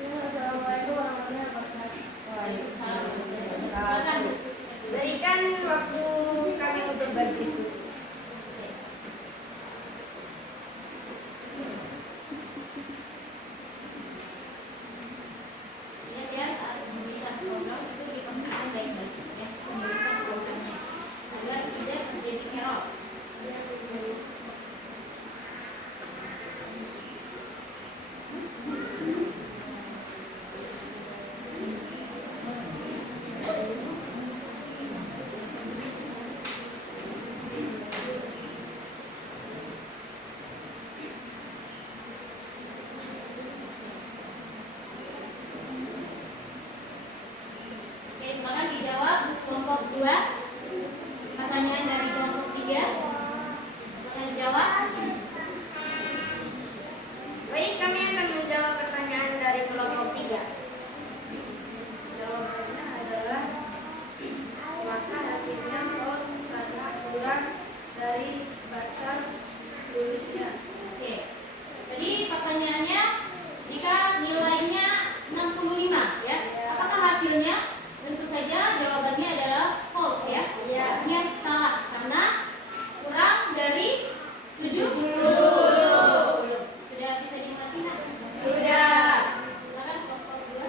Assalamualaikum warahmatullahi wabarakatuh. Waalaikumsalam. Silakan. Berikan waktu kami untuk berdiskusi. Lihat ya, saat menulisan program itu diperhatikan baik-baik ya, penulisan programnya agar tidak terjadi error. Oke, silakan dijawab kelompok 2. Pertanyaan dari kelompok 3. Silakan dijawab. Baik, kami akan menjawab pertanyaan dari kelompok 3. Jawabannya adalah maka hasilnya false karena kurang dari batas tulisnya. Oke. Jadi pertanyaannya jika nilainya 65 ya, apakah hasilnya? Tentu saja jawabannya adalah false ya. Artinya salah karena kurang dari 70. Sudah bisa dimengerti? Sudah. Silakan kelompok 2.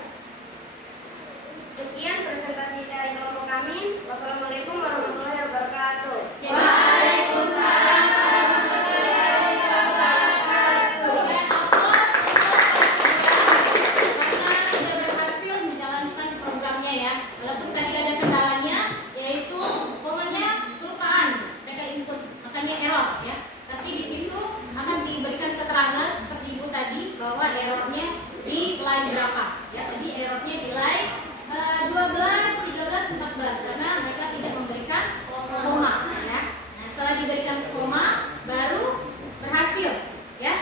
Sekian presentasi dari kelompok kami. Wassalamualaikum warahmatullahi wabarakatuh. Waalaikumsalam warahmatullahi wabarakatuh. Ya, aplaus karena sudah berhasil menjalankan programnya ya. Walaupun tadi ada kendalanya, yaitu pokoknya kelupaan mereka input, makanya error ya. Tapi di situ akan diberikan keterangan seperti ibu tadi bahwa errornya di line berapa ya. Tadi errornya di line 12, 13, 14 karena mereka tidak memberikan koma ya. Nah, setelah diberikan koma baru berhasil ya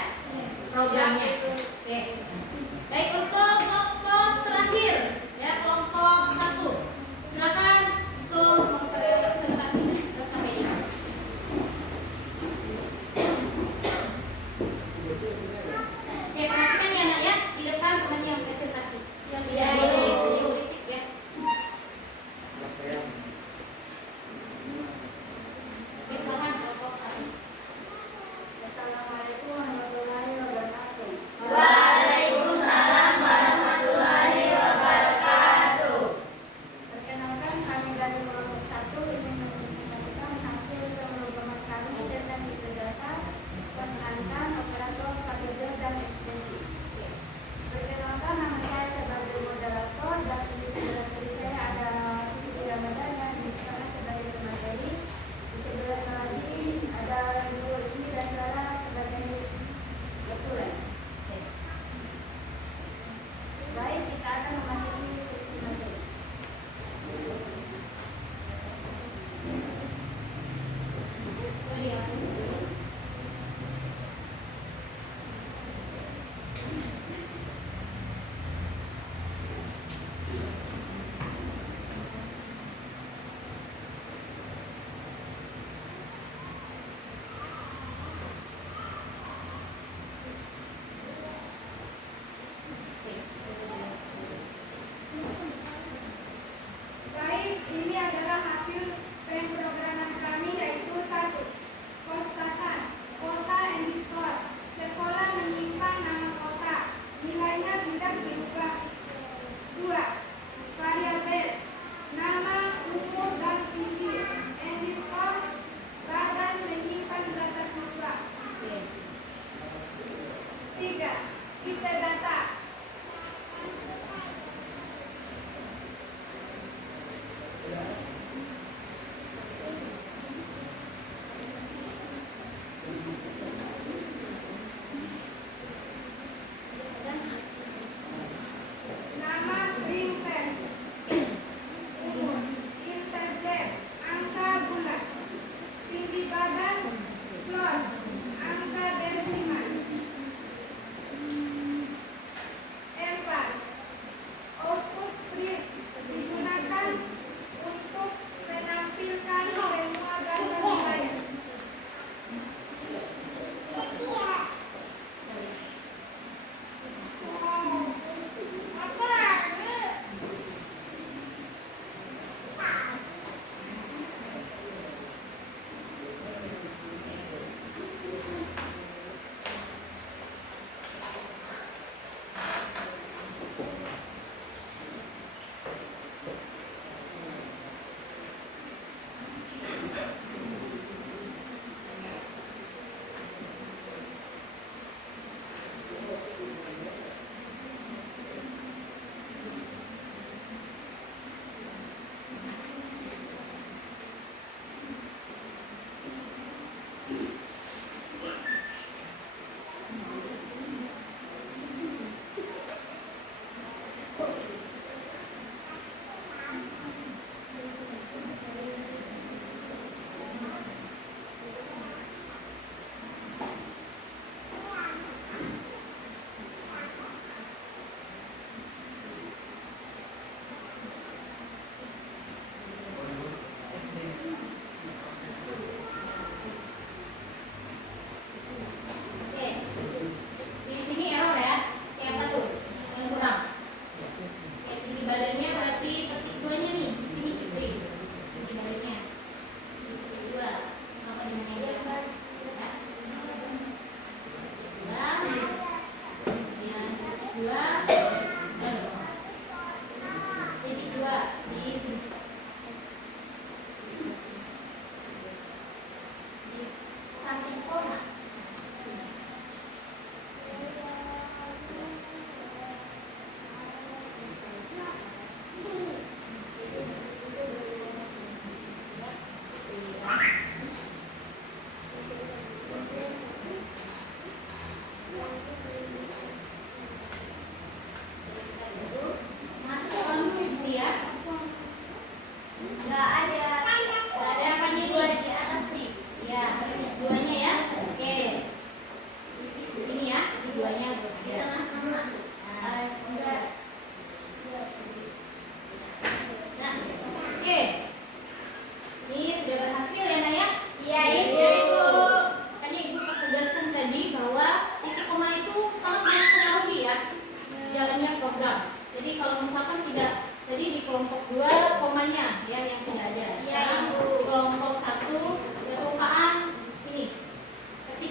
programnya. Oke. Baik, untuk kelompok terakhir ya, kelompok 1. Silakan untuk mempresentasikan ke KPI.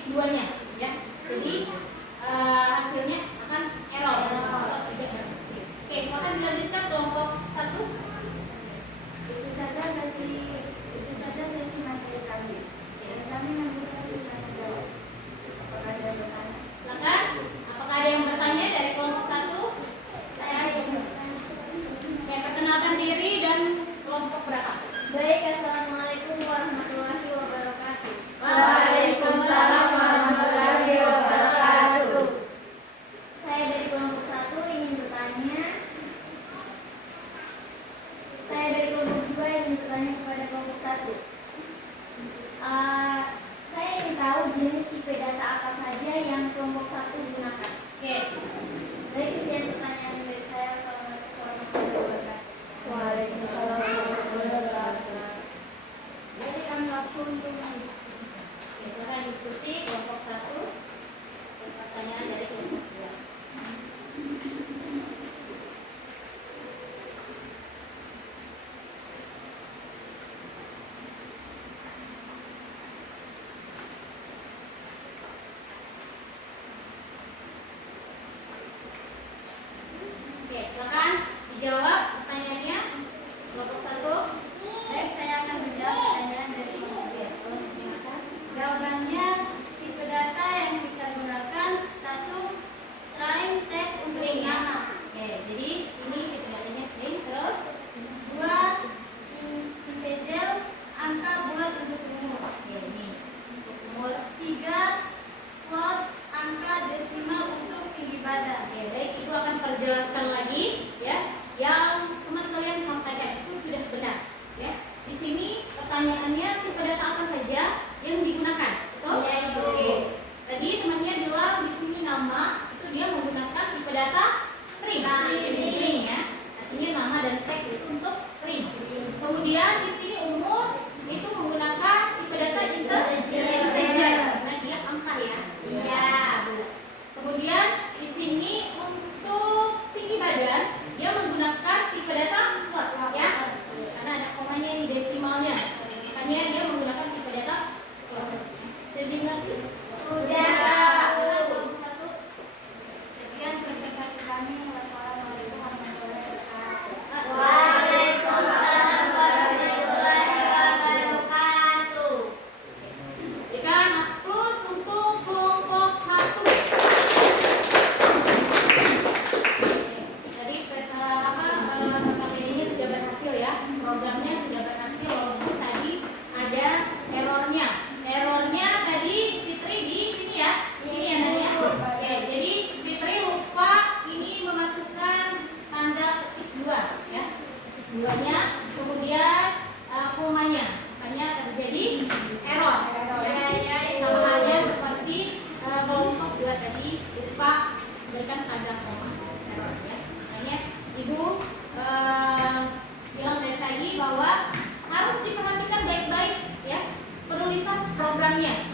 duanya, ya. Jadi hasilnya akan error atau tidak berhasil. Oke, silakan dilanjutkan kelompok 1. Itu saja sesi materi kami. Kami membuka sesi tanya jawab. Apakah ada yang bertanya? Silakan. Apakah ada yang bertanya dari kelompok 1? Saya ingin bertanya. Oke, perkenalkan diri dan kelompok berapa? Baik, assalamualaikum warahmatullahi wabarakatuh. Waalaikumsalam warahmatullahi wabarakatuh. Saya dari kelompok 1 ingin bertanya. Saya dari kelompok 2 ingin bertanya kepada kelompok 1. Saya ingin tahu jenis tipe data apa saja yang kelompok 1 gunakan. Oke. Baik, sekian pertanyaan dari saya. Assalamualaikum warahmatullahi wabarakatuh. Waalaikumsalam warahmatullahi wabarakatuh. Jadi kami waktu untuk mendiskusikan. Oke, silakan diskusi kelompok 1. Pertanyaan dari kelompok 2. Oke, silakan dijawab pertanyaannya kelompok 1. Baik, saya akan menjawab pertanyaan dari kelompok 2. Jawabannya, tipe data yang kita gunakan 1. String teks untuk String, ya. nama. Oke, jadi ini tipe datanya string, terus 2. Integer angka bulat untuk umur. oke, ini untuk umur. 3. Float angka desimal untuk tinggi badan. Oke, baik, itu akan perjelaskan lagi ya. Yang teman kalian sampaikan itu sudah benar ya. Di sini pertanyaannya tipe data apa saja yang digunakan? Betul? Iya, Ibu. Oke. Tadi temannya bilang di sini nama itu dia menggunakan tipe data string. String ya. Artinya nama dan teks itu untuk string. Kemudian di sini umur itu menggunakan tipe data integer karena dia angka ya. Iya. Kemudian di sini untuk tinggi badan dia menggunakan tipe data float ya. Karena ada komanya ini desimalnya. Makanya dia menggunakan tipe data float. Jadi ngerti? Sudah. Satu. Sekian presentasi kami. Wassalamualaikum warahmatullahi wabarakatuh. Waalaikumsalam warahmatullahi wabarakatuh. Berikan plus untuk kelompok 1. Tadi materinya sudah berhasil ya, programnya sudah berhasil walaupun tadi ada errornya. Errornya tadi Fitri di sini ya, sini ya Nanya. Oke, jadi Fitri lupa ini memasukkan tanda ketik 2 ya, ketik 2-nya, kemudian komanya, makanya terjadi error. Ya, sama halnya seperti kelompok 2 tadi lupa berikan tanda koma error ya. Makanya Ibu bilang dari tadi bahwa harus diperhatikan baik-baik ya penulisan programnya,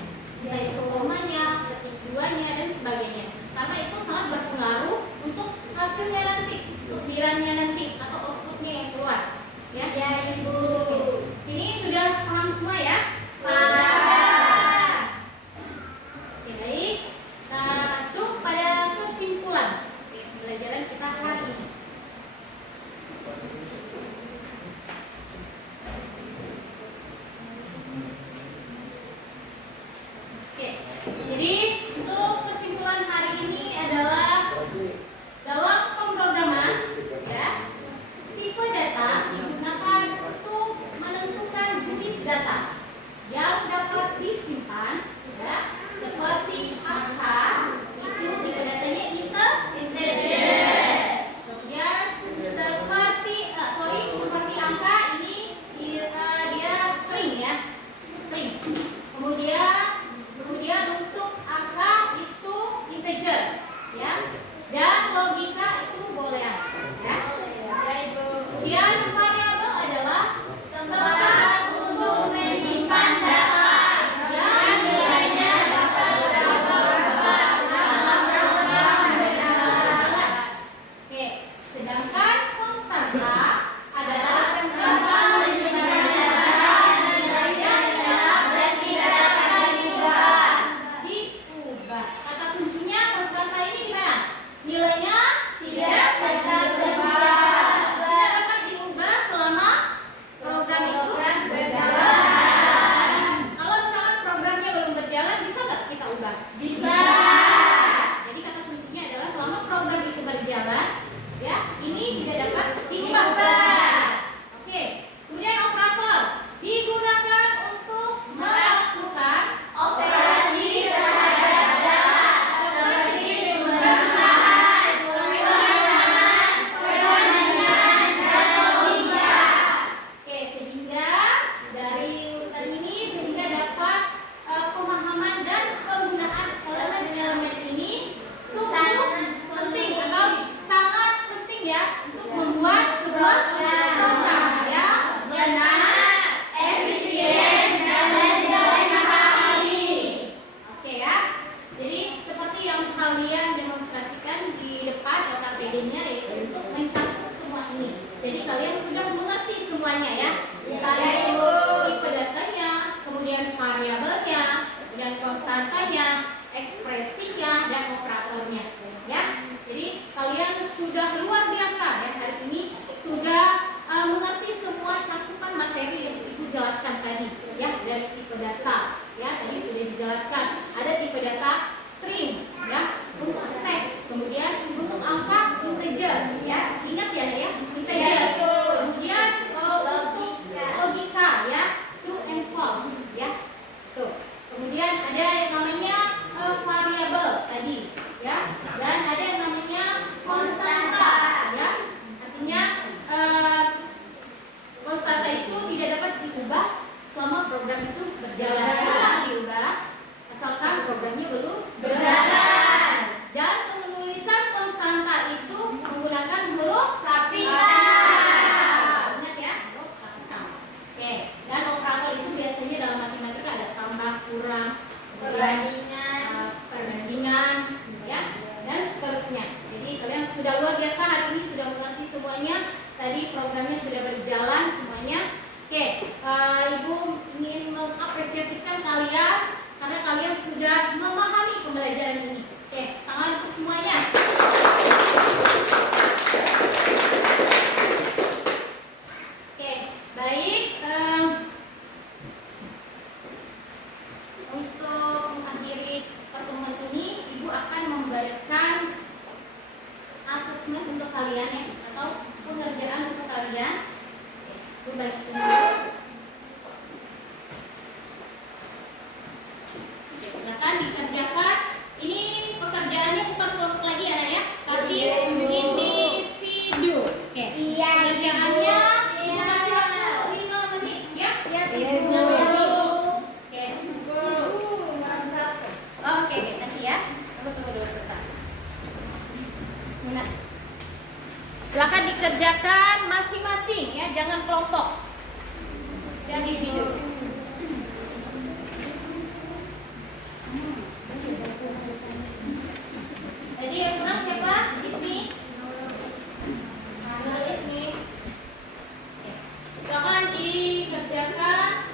yaitu komanya, ketik 2-nya dan sebagainya. Karena itu sangat berpengaruh untuk hasilnya nanti, ukirannya nanti atau outputnya yang keluar. Ya, Ibu. Sini sudah paham semua ya? Sudah. Oke, baik. Kita masuk pada kesimpulan pembelajaran kita hari ini. Oke, jadi untuk kesimpulan hari ini adalah dalam pemrograman ya, tipe data digunakan untuk menentukan jenis data yang dapat coba? Bisa. Jadi kata kuncinya adalah selama program itu berjalan, ya, ini tidak dapat diubah. Oke. Kemudian operator digunakan untuk melakukan operasi terhadap data seperti perubahan, pengurangan, perbandingan, dan logika. Oke, sehingga dari urutan ini sehingga dapat pemahaman dan penggunaan elemen-elemen ini sungguh penting atau sangat penting ya untuk membuat sebuah program yang benar, efisien, dan bernilai. Oke ya. Jadi seperti yang kalian demonstrasikan di depan LKPD-nya yaitu untuk mencakup semua ini. Jadi kalian sudah mengerti semuanya ya. Kalian itu tipe datanya, kemudian variabelnya, dan konstantanya, ekspresinya, dan operatornya. Ya. Jadi kalian sudah luar biasa ya hari ini sudah mengerti semua cakupan materi yang Ibu jelaskan tadi ya dari tipe data. Ya, tadi sudah dijelaskan. Ada tipe data string ya, untuk teks, kemudian untuk angka integer ya. Ingat ya, ya, integer. Kemudian untuk logika ya, true and false ya. Tuh. Kemudian ada yang namanya variabel tadi ya, dan ada yang namanya konstanta ya. Artinya konstanta itu tidak dapat diubah selama program itu berjalan. Bisa diubah asalkan programnya belum berjalan. Dan penulisan konstanta itu menggunakan huruf kapital. Ingat ya, huruf kapital. Oke, dan operator itu biasanya dalam matematika ada tambah, kurang, perbandingan, ya, dan seterusnya. Jadi kalian sudah luar biasa hari ini sudah mengerti semuanya. Tadi programnya sudah berjalan semuanya. Oke, Ibu ingin mengapresiasikan kalian karena kalian sudah memahami pembelajaran ini. Oke, tangan untuk semuanya. Oke, baik. Untuk mengakhiri pertemuan ini, Ibu akan memberikan asesmen untuk kalian ya, atau pengerjaan untuk kalian. Ibu bagi silakan dikerjakan. Ini pekerjaannya bukan kelompok lagi anak ya, tapi individu. Oke. Iya, Pekerjaannya Ibu kasih waktu 5 menit ya. Siap Ibu. Oke. Oke, nanti ya. Tunggu dulu sebentar. Nah. Silakan dikerjakan masing-masing ya, jangan kelompok. Dan individu. Jadi yang kurang siapa? Ismi? Nurul Ismi. Oke. Silakan dikerjakan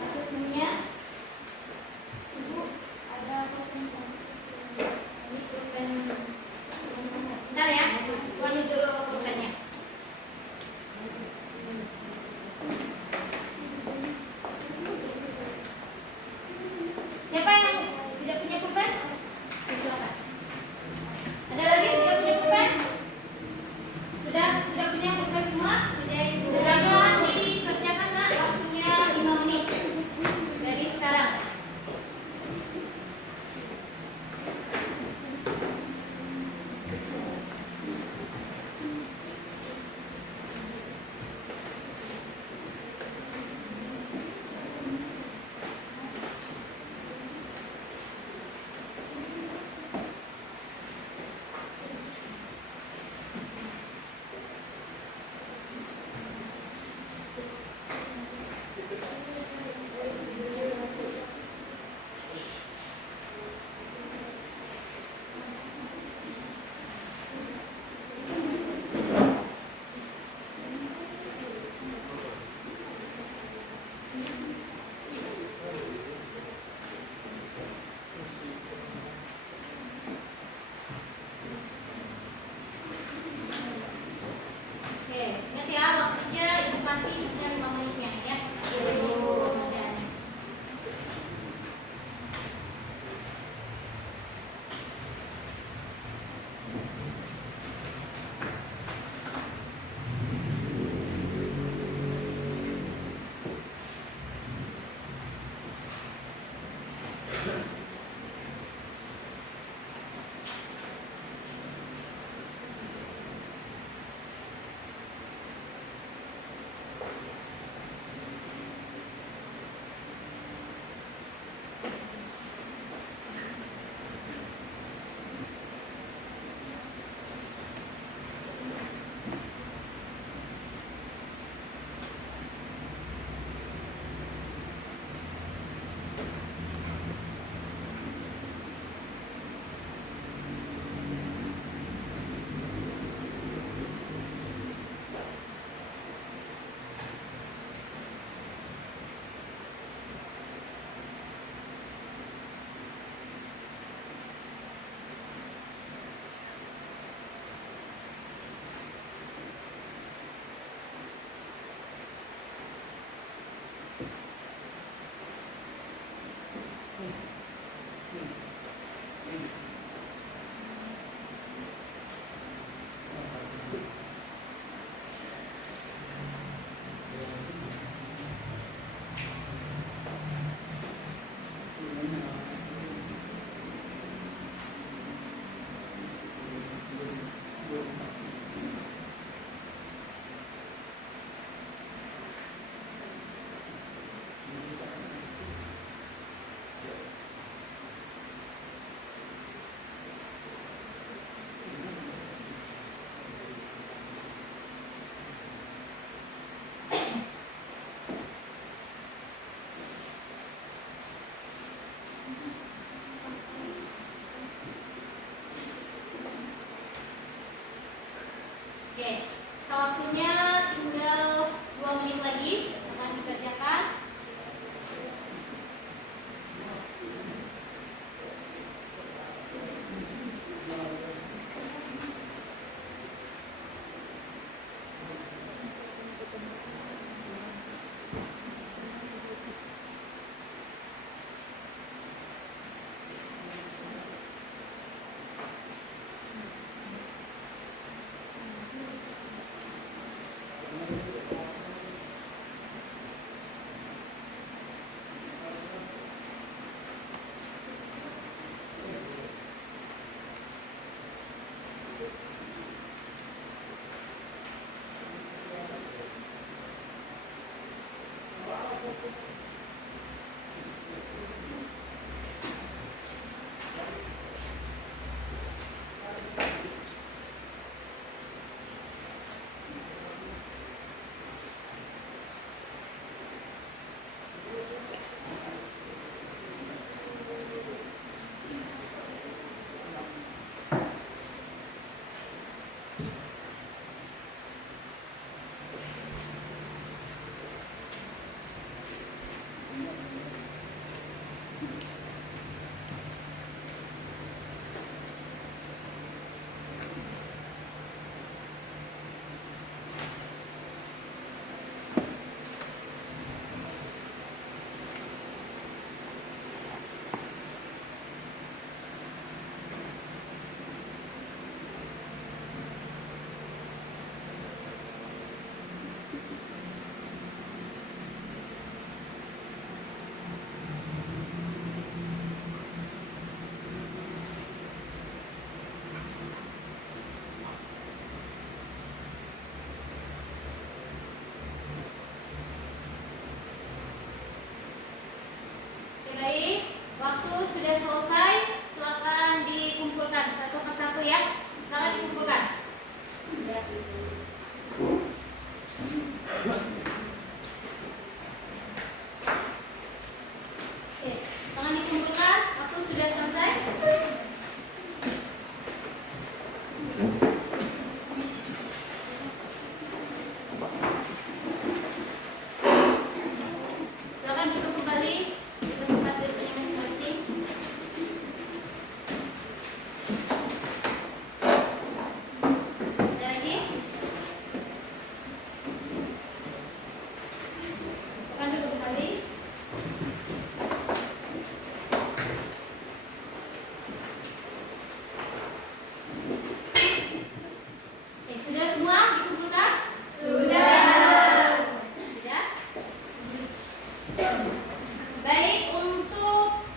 asesmennya. Ibu ada bentar ya, lanjut dulu pulpennya. Siapa yang Oke, sewaktunya tinggal 2 menit lagi akan dikerjakan. Baik, waktu sudah selesai, silakan dikumpulkan satu persatu ya. Silakan dikumpulkan. Oke, silakan dikumpulkan. Waktu sudah selesai. Silakan duduk kembali di tempat duduknya masing-masing. Ada lagi? Silakan duduk kembali. Oke, sudah semua dikumpulkan? Sudah. Sudah? Baik, untuk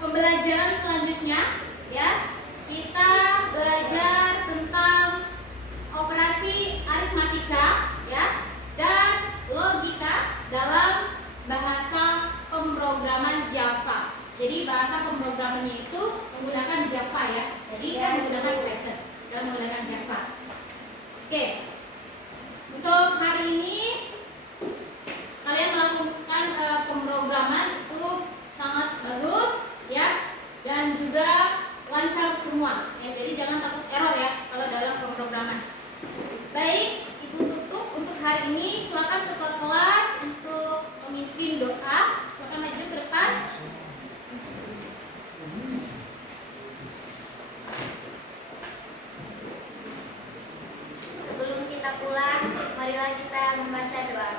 pembelajaran selanjutnya ya, kita belajar tentang operasi aritmatika ya dan logika dalam bahasa pemrograman Java. Jadi bahasa pemrogramannya itu menggunakan Java ya. Jadi kan menggunakan Python dan menggunakan Java. Oke. Untuk hari ini kalian melakukan pemrograman itu sangat bagus ya, dan juga lancar semua ya, jadi jangan takut error ya kalau dalam pemrograman. Baik, itu tutup untuk hari ini. Silakan ketua kelas untuk memimpin doa. Silakan maju ke depan. Sebelum kita pulang, marilah kita membaca doa.